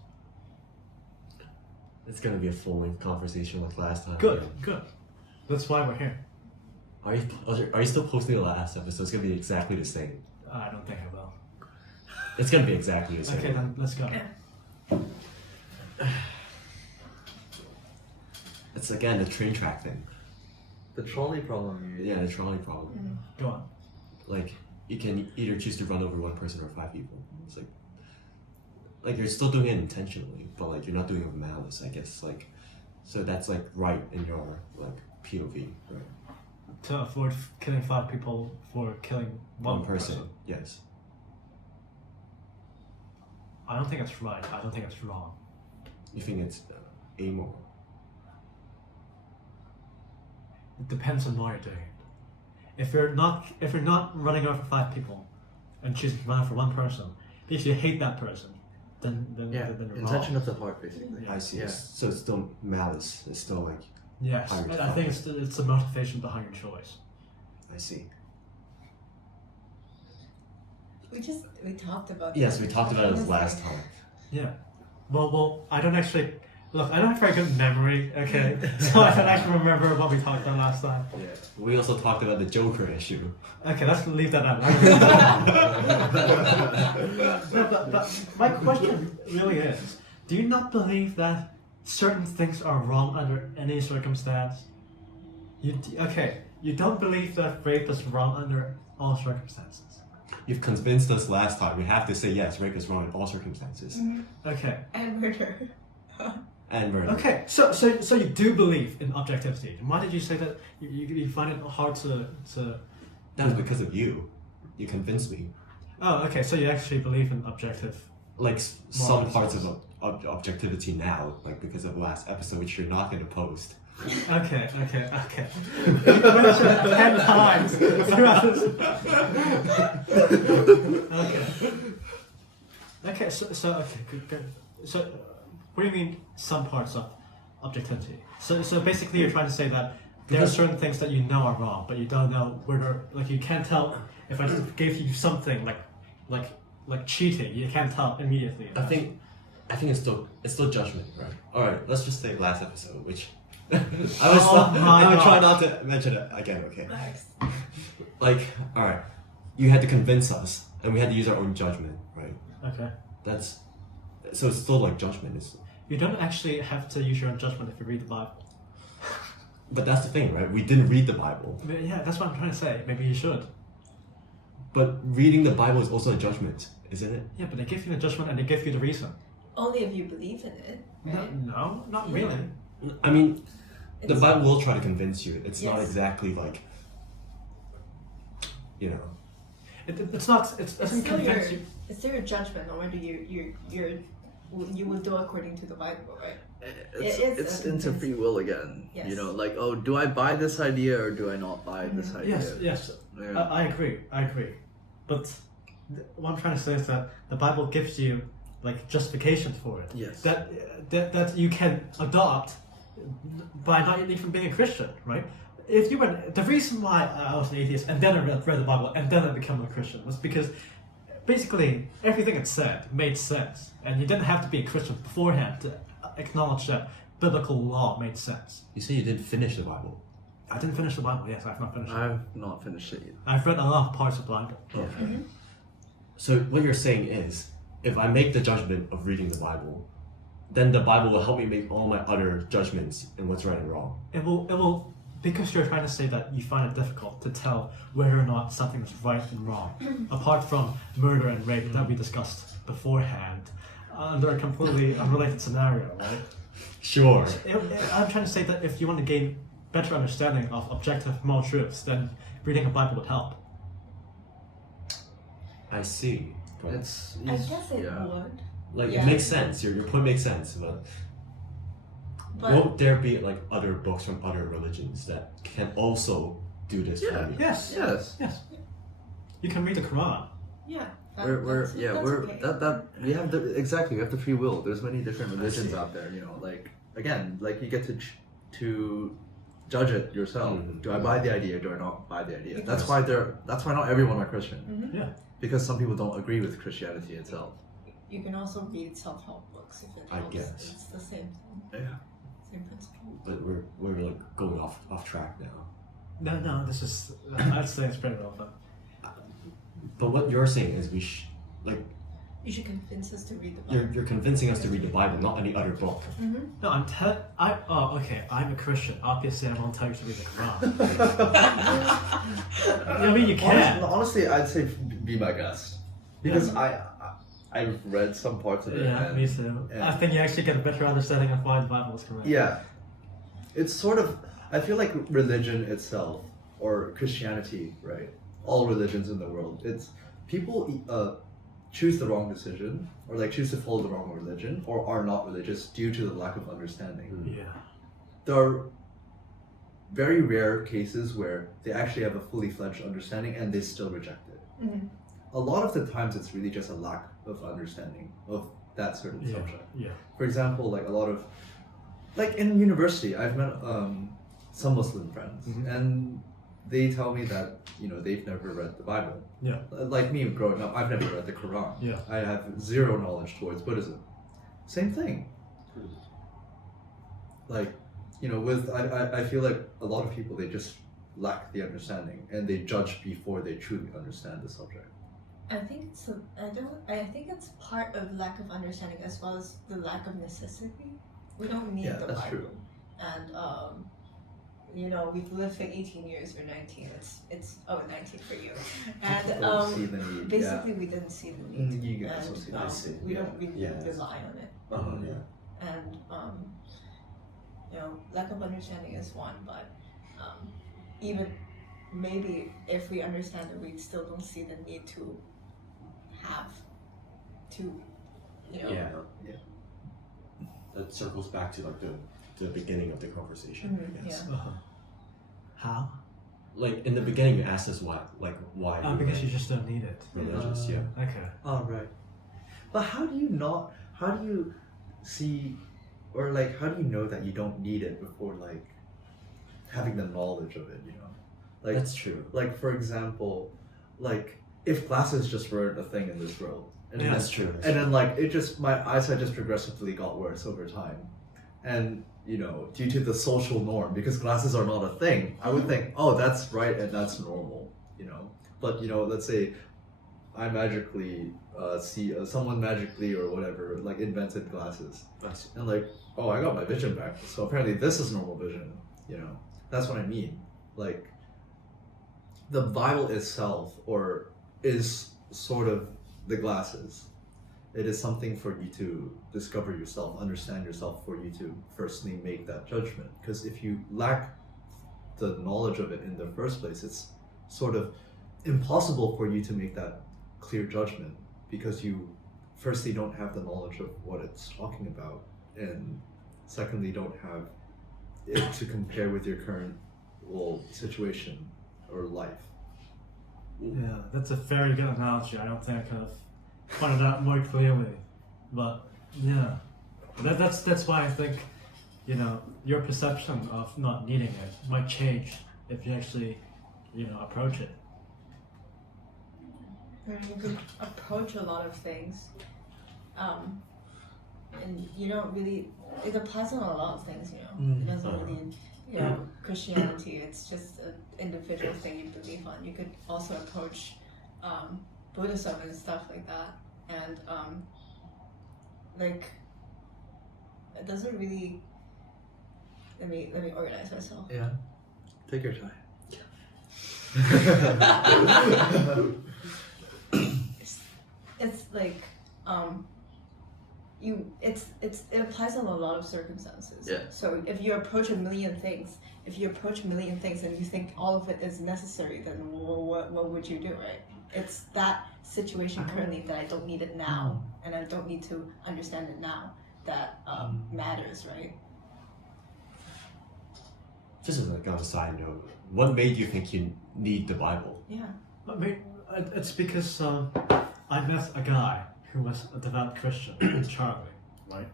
It's gonna be a full-length conversation like last time. Good. That's why we're here. Are you still posting the last episode? It's gonna be exactly the same. I don't think I will. It's gonna be exactly the same. Okay, then let's go. It's again the train track thing. The trolley problem. Yeah, the trolley problem. Go on. Like you can either choose to run over one person or 5 people. It's like you're still doing it intentionally, but like you're not doing it with malice, I guess. Like, so that's like right in your like POV, right? To avoid killing 5 people for killing one person. Yes. I don't think it's right. I don't think it's wrong. You think it's amoral? It depends on why you're doing it. If you're not running over 5 people and choosing to run over one person because you hate that person, then you're intention wrong. of the heart, basically. I see. Yeah. So it's still malice. It's still like. Yes, and I think it's the motivation behind your choice. I see. We talked about. Yes, we talked about it last time. Yeah. Well, I don't have a very good memory, okay? So I don't actually remember what we talked about last time. Yeah. We also talked about the Joker issue. Okay, let's leave that out. No, but my question really is, do you not believe that certain things are wrong under any circumstance? You don't believe that rape is wrong under all circumstances. You've convinced us last time. We have to say yes, rape is wrong in all circumstances. Okay. And murder. And murder. Okay, so you do believe in objectivity. Why did you say that you find it hard to... That was because of you. You convinced me. Oh, okay, so you actually believe in objective... Like some parts of objectivity now, like because of the last episode, which you're not going to post. Okay. You mentioned it 10 times throughout this. Okay, so okay, good. So, what do you mean some parts of objectivity? So basically you're trying to say that there are certain things that you know are wrong, but you don't know whether, like you can't tell if I just gave you something like cheating, you can't tell immediately. I think it's still judgment, right? All right, let's just say last episode, which I will try not to mention it again. Okay. Nice. Like, all right, you had to convince us, and we had to use our own judgment, right? Okay. So it's still like judgment. You don't actually have to use your own judgment if you read the Bible. But that's the thing, right? We didn't read the Bible. Yeah, that's what I'm trying to say. Maybe you should. But reading the Bible is also a judgment, isn't it? Yeah, but they give you the judgment and they give you the reason. Only if you believe in it. Right? No, not really. I mean, the Bible will try to convince you. It's not exactly like, you know. It doesn't convince you. It's still your judgment on whether you will do according to the Bible, right? it's into free will again. Yes. You know, like, oh, do I buy this idea or do I not buy this idea? Yes. Yeah. I agree. But what I'm trying to say is that the Bible gives you like justifications for it. Yes. That you can adopt by not even being a Christian, right? If you were the reason why I was an atheist and then I read the Bible and then I became a Christian was because basically everything it said made sense, and you didn't have to be a Christian beforehand to acknowledge that biblical law made sense. You say you didn't finish the Bible. I didn't finish the Bible. Yes, I've not finished it. I've not finished it either. I've read a lot of parts of the Bible. Okay. So what you're saying is, if I make the judgment of reading the Bible, then the Bible will help me make all my other judgments in what's right and wrong. It will because you're trying to say that you find it difficult to tell whether or not something is right and wrong, apart from murder and rape that we discussed beforehand, under a completely unrelated scenario, right? Sure. I'm trying to say that if you want to gain better understanding of objective moral truths, then reading a Bible would help. I see. But I guess it would. like it makes sense. Your point makes sense, but won't there be like other books from other religions that can also do this for you? Yes. You can read the Quran. Yeah. We have the free will. There's many different religions out there. You know, like again, like you get to judge it yourself. Do I buy the idea? Do I not buy the idea? That's why not everyone are Christian. Yeah. Because some people don't agree with Christianity itself. You can also read self-help books if it helps. I guess it's the same thing. Yeah. Same principle. But we're like going off track now. No, this is I'd say it's pretty relevant. But what you're saying is You should convince us to read the Bible. you're convincing us to read the Bible, not any other book. No, I'm a Christian. Obviously, I won't tell you to read the Quran. I mean, you can. Honestly, I'd say be my guest because I've read some parts of it. Yeah, me too. I think you actually get a better understanding of why the Bible is correct. Yeah, it's sort of. I feel like religion itself, or Christianity, right? All religions in the world, it's people choose the wrong decision, or like choose to follow the wrong religion, or are not religious due to the lack of understanding. Yeah. There are very rare cases where they actually have a fully fledged understanding and they still reject it. A lot of the times it's really just a lack of understanding of that certain subject. Yeah. For example, like a lot of, like in university, I've met some Muslim friends, and they tell me that they've never read the Bible. Yeah. Like me growing up, I've never read the Quran. Yeah. I have zero knowledge towards Buddhism. Same thing. Like, I feel like a lot of people, they just lack the understanding and they judge before they truly understand the subject. I think it's part of lack of understanding as well as the lack of necessity. We don't need the that's Bible. true. And we've lived for 18 years, we're 19. It's 19 for you. And Don't see the need. basically we didn't see the need. You guys don't see the need. We don't really rely on it. And lack of understanding is one, but even maybe if we understand it, we still don't see the need to have to, That circles back to like the beginning of the conversation. How? Like in the beginning, you asked us why. Because you just don't need it. Religious, Okay. Oh, right. But how do you see, or like, how do you know that you don't need it before like having the knowledge of it, Like, that's true. Like, for example, like if glasses just weren't a thing in this world. And that's true. Then like my eyesight just progressively got worse over time. And due to the social norm, because glasses are not a thing, I would think, oh, that's right and that's normal, But let's say I magically see someone magically or whatever like invented glasses, and like, oh, I got my vision back, so apparently this is normal vision. That's what I mean. Like the Bible itself, or is sort of the glasses. It is something for you to discover yourself, understand yourself, for you to firstly make that judgment. Because if you lack the knowledge of it in the first place, it's sort of impossible for you to make that clear judgment, because you firstly don't have the knowledge of what it's talking about, and Secondly, don't have it to compare with your current situation or life. Yeah, that's a very good analogy. I don't think I could have pointed out more clearly, but yeah, that's why I think, you know, your perception of not needing it might change if you actually, you know, approach it. You can approach a lot of things, and you don't really. It applies on a lot of things, you know. It doesn't really, you know, Christianity. It's just an individual thing you believe on. You could also approach Buddhism and stuff like that, and like it doesn't really. Let me organize myself. Yeah, take your time. It's like it applies on a lot of circumstances. Yeah. So if you approach a million things and you think all of it is necessary, then what would you do, right? It's that situation currently that I don't need it now, and I don't need to understand it now that matters, right? Just as like on a side note, what made you think you need the Bible? Yeah. I mean, it's because I met a guy who was a devout Christian, Charlie, right?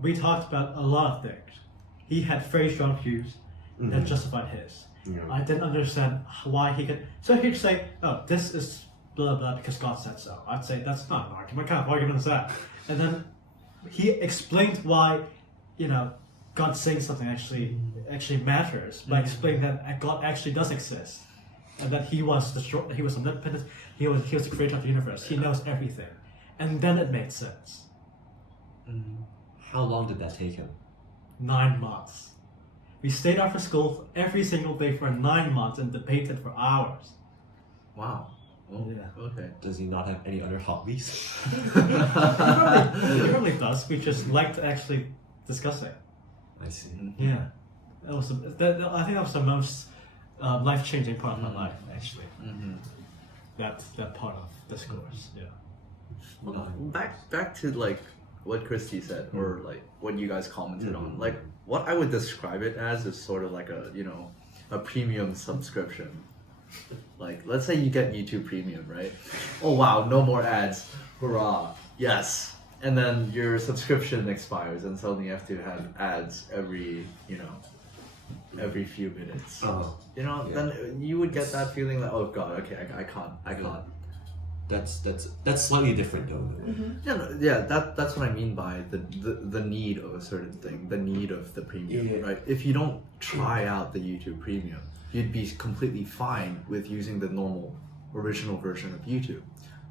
We talked about a lot of things. He had very strong views that justified his. Yeah. I didn't understand why he could. So he'd say, "Oh, this is blah blah because God said so." I'd say, "That's not an argument. What kind of argument is that?" And then he explained why, you know, God saying something actually matters by explaining that God actually does exist, and that He was omnipotent. He was the creator of the universe. He knows everything, and then it made sense. How long did that take him? 9 months. We stayed after school every single day for 9 months and debated for hours. Wow. Oh, Yeah. Okay. Does he not have any other hobbies? He probably does. We just like to actually discuss it. I see. Yeah, I think that was the most life-changing part of my life, actually. That part of discourse. Yeah. Well, back to like what Kristy said, or like what you guys commented on. Like what I would describe it as is sort of like a premium subscription. Like let's say you get YouTube Premium, right? Oh wow, no more ads, hurrah! Yes. And then your subscription expires, and suddenly you have to have ads every few minutes. You know, then you would get that feeling like, oh god, okay, I can't. That's slightly different though. That's what I mean by the need of a certain thing, the need of the premium, right? If you don't try out the YouTube Premium, you'd be completely fine with using the normal original version of YouTube.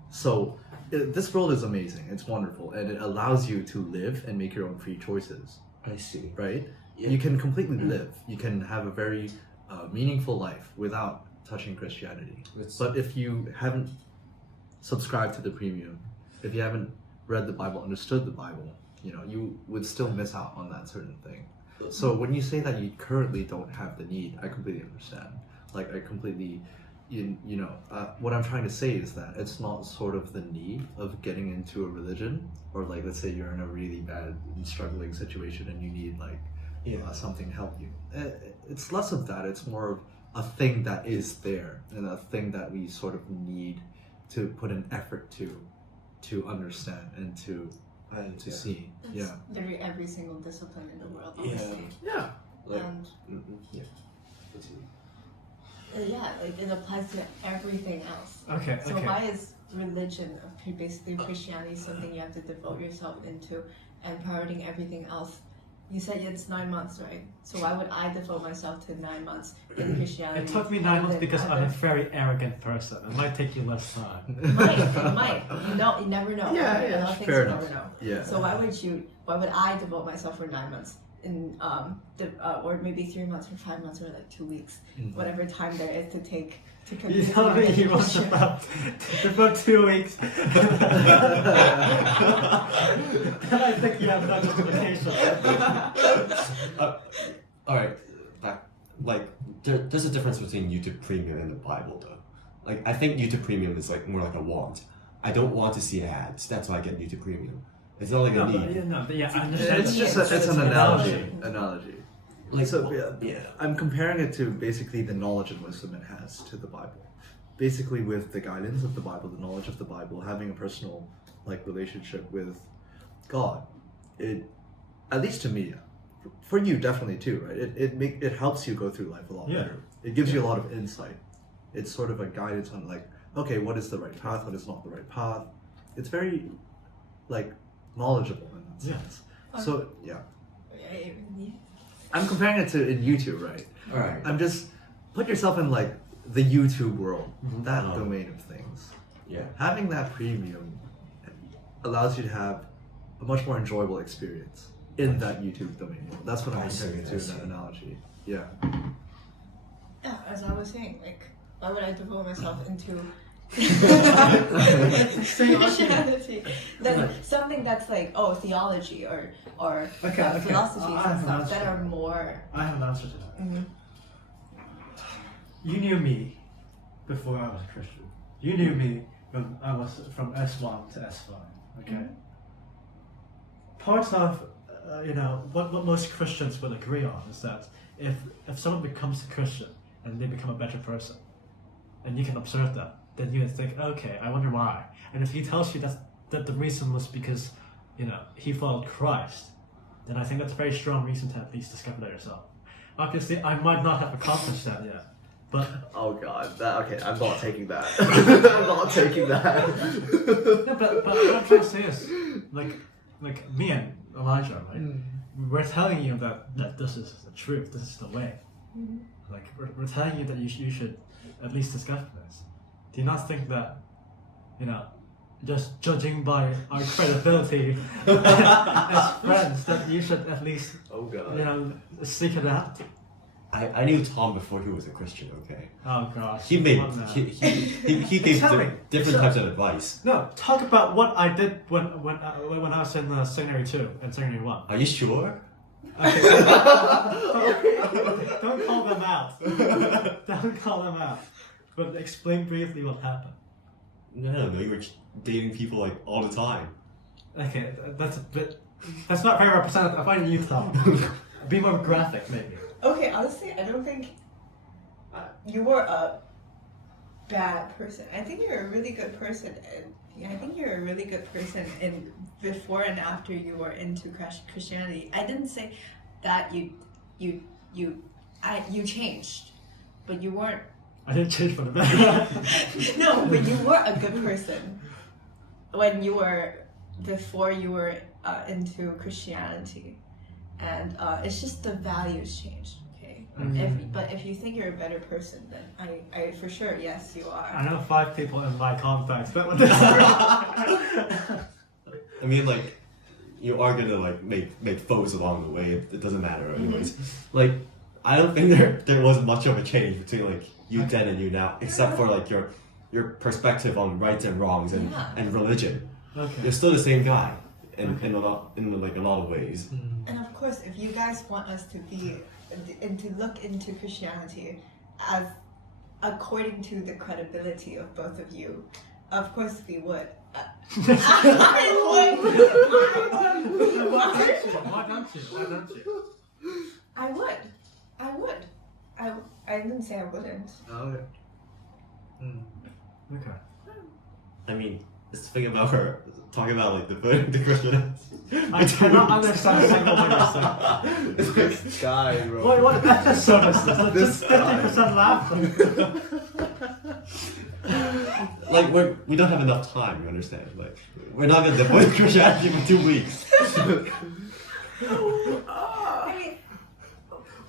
So this world is amazing, it's wonderful, and it allows you to live and make your own free choices. I see. Right? Yeah. You can completely live. You can have a very meaningful life without touching Christianity. But if you haven't subscribed to the premium, if you haven't read the Bible, understood the Bible, you know, you would still miss out on that certain thing. So when you say that you currently don't have the need, I completely understand. Like I completely... what I'm trying to say is that it's not sort of the need of getting into a religion, or like let's say you're in a really bad and struggling situation and you need something to help you. It's less of that. It's more of a thing that is there and a thing that we sort of need to put an effort to understand and to see. That's every single discipline in the world, honestly. Yeah. Like it applies to everything else. Okay. So why is religion, basically Christianity, something you have to devote yourself into, and prioritizing everything else? You said it's 9 months, right? So why would I devote myself to 9 months in Christianity? It took me 9 months because I'm a very arrogant person. It might take you less time. It might. You never know. Yeah, fair enough. Never know. Yeah. So why would I devote myself for 9 months? Or maybe 3 months or 5 months or like 2 weeks, whatever time there is to take to You tell me he was about 2 weeks. Then I think you have no justification. Alright, there's a difference between YouTube Premium and the Bible though. Like I think YouTube Premium is like more like a want. I don't want to see ads, that's why I get YouTube Premium. It's not like a need. I understand. It's an analogy. Like, so I'm comparing it to basically the knowledge and wisdom it has to the Bible. Basically, with the guidance of the Bible, the knowledge of the Bible, having a personal relationship with God, it, at least to me, for you definitely too, right? It helps you go through life a lot better. It gives you a lot of insight. It's sort of a guidance on okay, what is the right path, what is not the right path. It's very knowledgeable in that sense. So I'm comparing it to in YouTube, right? All right. I'm just put yourself in the YouTube world, that domain of things. Yeah. Having that premium allows you to have a much more enjoyable experience in that YouTube domain world. That's what I'm comparing it to in that analogy. Yeah. Yeah, as I was saying, why would I devote myself into Christianity? Something that's theology or philosophy and stuff that are more. I have an answer to that. Mm-hmm. You knew me before I was a Christian. You knew me when I was from S1 to S5. Okay. Mm-hmm. Part of what most Christians would agree on is that if someone becomes a Christian and they become a better person, and you can observe that, then you would think, okay, I wonder why. And if he tells you that the reason was because he followed Christ, then I think that's a very strong reason to at least discover that yourself. Obviously, I might not have accomplished that yet, but oh God, I'm not taking that. I'm not taking that. No, but what I'm trying to say is, like me and Elijah, right? We're telling you that this is the truth, this is the way. Mm-hmm. We're telling you that you should at least discover this. Do you not think that, just judging by our credibility as friends, that you should at least, seek it out? I knew Tom before he was a Christian. Okay. Oh gosh. He gave different types of advice. No, talk about what I did when I was in seminary 2 and seminary 1. Are you sure? Okay. Don't call them out. Don't call them out. But explain briefly what happened. No, you were dating people all the time. Okay, that's not very representative. I find you talk. Be more graphic, maybe. Okay, honestly, I don't think you were a bad person. I think you're a really good person, and I think you're a really good person in before and after you were into Christianity. I didn't say that you changed, but you weren't. I didn't change for the better. No, but you were a good person when you were before you were into Christianity. And it's just the values changed, okay? But if you think you're a better person, then I for sure, yes, you are. I know 5 people in my contacts, but I mean, you are gonna make foes along the way. It doesn't matter, anyways. I don't think there was much of a change between you then and you now, except for your perspective on rights and wrongs and religion. Okay. You're still the same guy. In a lot of ways. And of course, if you guys want us to look into Christianity as according to the credibility of both of you, of course we would. Why don't you? I would. I didn't say I wouldn't. Okay. Okay. I mean, just think about her talking about the Christian. I cannot understand a single thing you're saying. This guy, bro. What episode is this? This Just 50% laughter. We don't have enough time. You understand? We're not gonna deploy Christianity for 2 weeks.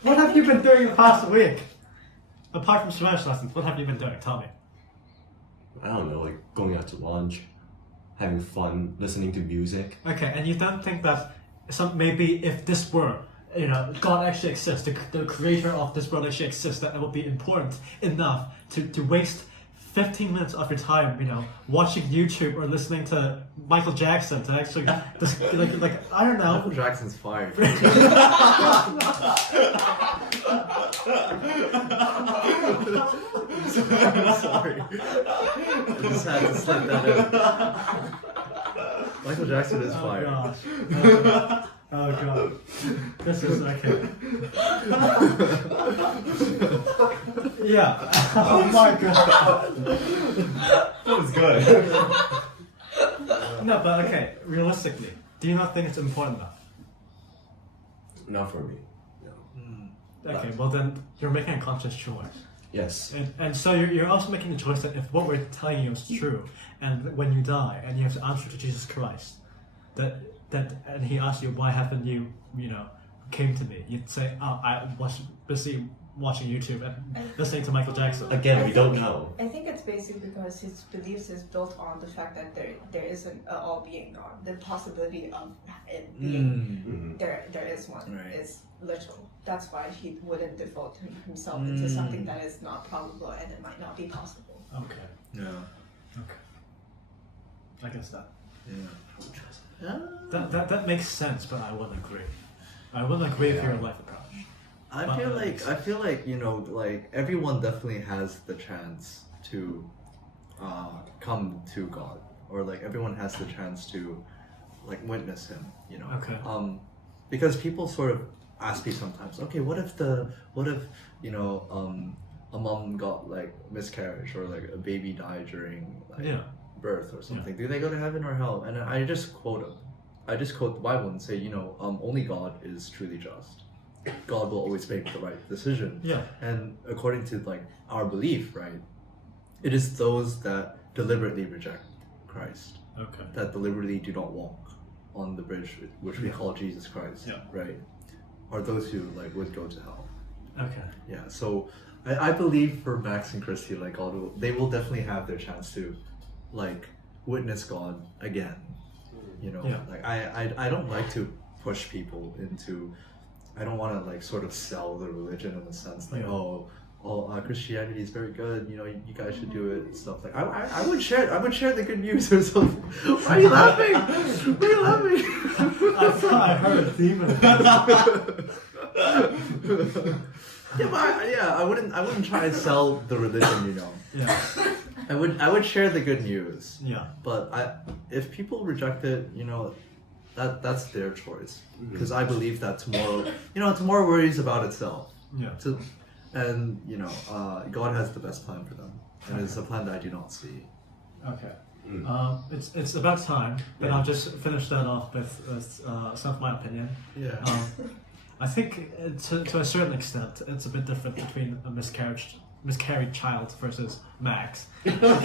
What have you been doing the past week? Apart from Spanish lessons, what have you been doing? Tell me. I don't know, going out to lunch, having fun, listening to music. Okay, and you don't think that maybe if this were, God actually exists, the creator of this world actually exists, that it would be important enough to waste 15 minutes of your time, watching YouTube or listening to Michael Jackson to actually, I don't know. Michael Jackson's fire. I'm sorry. I just had to slip that in. Michael Jackson is fire. Gosh. Oh god. This is okay. Yeah. Oh my god. That was good. No, but okay, realistically, do you not think it's important enough? Not for me. Okay, well then you're making a conscious choice. Yes. And so you're also making the choice that if what we're telling you is true, and when you die and you have to answer to Jesus Christ, and he asks you, why haven't you came to me? You'd say, oh, I was busy watching YouTube and listening to Michael Jackson. Again, we don't know. I think it's basically because his beliefs is built on the fact that there is an all-being God. The possibility of it being there is one is literal. That's why he wouldn't default himself into something that is not probable and it might not be possible. Okay. Yeah. Okay. I guess that. Yeah. That makes sense, but I wouldn't agree. I wouldn't agree with your life approach. I feel like like everyone definitely has the chance to come to God, or like everyone has the chance to like witness Him. Okay. Because people sort of ask me sometimes, okay, what if a mom got like miscarriage or like a baby died during birth or something? Do they go to heaven or hell? And I just quote them. I just quote the Bible and say, only God is truly just. God will always make the right decision. Yeah. And according to like our belief, right, it is those that deliberately reject Christ, that deliberately do not walk on the bridge which we call Jesus Christ, right, are those who like would go to hell. Okay. Yeah. So I believe for Max and Kristy, like they will definitely have their chance to like witness God again. Like I don't like to push people into. I don't want to like sort of sell the religion in the sense like Christianity is very good. You guys should do it and stuff like. I would share the good news or something. Why are you laughing? Why are you laughing? I thought I heard a demon. I wouldn't try to sell the religion. Yeah. I would share the good news. Yeah. But if people reject it, that's their choice. Because I believe that tomorrow worries about itself. Yeah. And God has the best plan for them, and it's a plan that I do not see. Okay. It's about time, but I'll just finish that off with some of my opinion. Yeah. I think to a certain extent, it's a bit different between a miscarried child versus Max. Whoa!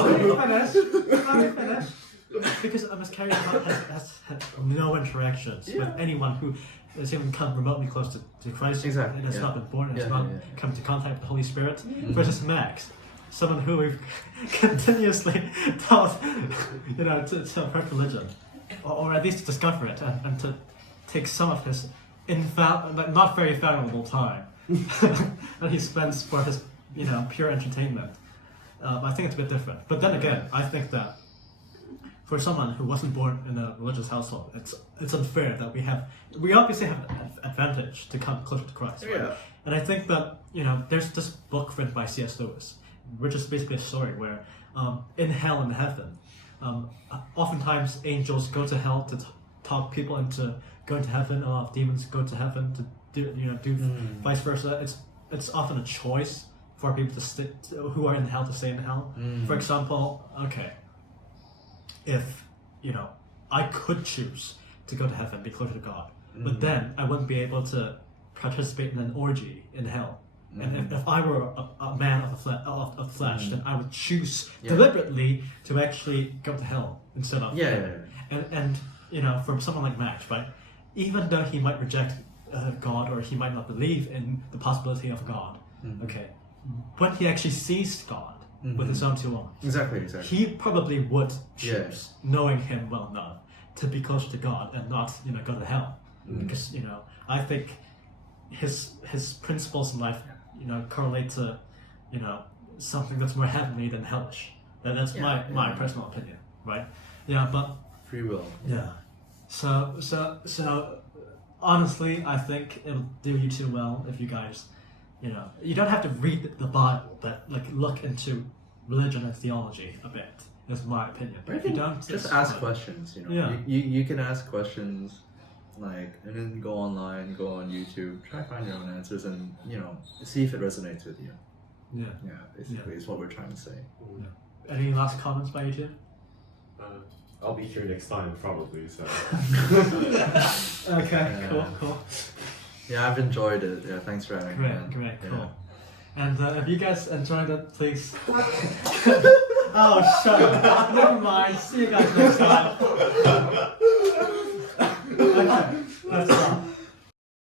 Let me finish. Because a miscarried child has had no interactions with anyone who has even come remotely close to Christ. Exactly. And has not been born, and has not come into contact with the Holy Spirit. Versus Max, someone who we've continuously taught, to hurt religion, or at least to discover it and to take some of his not very valuable time that he spends for his pure entertainment. I think it's a bit different. But then again, I think that for someone who wasn't born in a religious household, it's unfair that we obviously have an advantage to come closer to Christ. Right? Yeah. And I think that there's this book written by C.S. Lewis, which is basically a story where in hell and heaven, oftentimes angels go to hell to talk people into going to heaven. A lot of demons go to heaven to do vice versa. It's often a choice for people who are in hell to stay in hell. For example, if I could choose to go to heaven, be closer to God, but then I wouldn't be able to participate in an orgy in hell. And if I were a man of the flesh, then I would choose deliberately to actually go to hell instead of And from someone like Max, right? Even though he might reject God, or he might not believe in the possibility of God, when he actually sees God with his own two eyes, exactly, he probably would choose, knowing him well enough, to be closer to God and not go to hell, because I think his principles in life correlate to something that's more heavenly than hellish. That's my personal opinion, right? Yeah, but free will. Yeah. So honestly, I think it'll do you too well if you guys, you don't have to read the Bible, but like look into religion and theology a bit, Is my opinion. But If you don't, just it's ask fine. questions. You know, Yeah. you can ask questions, like, and then go online, go on YouTube, try to find your own answers, and see if it resonates with you. Yeah. Yeah, basically, is what we're trying to say. Any last comments by you two? I'll be here next time probably. So. Okay. Yeah. Cool. Yeah, I've enjoyed it. Yeah, thanks for having me. Great. Yeah. Cool. And if you guys enjoyed it, please. Oh, shut up. Never mind. See you guys next time. Okay. That's all.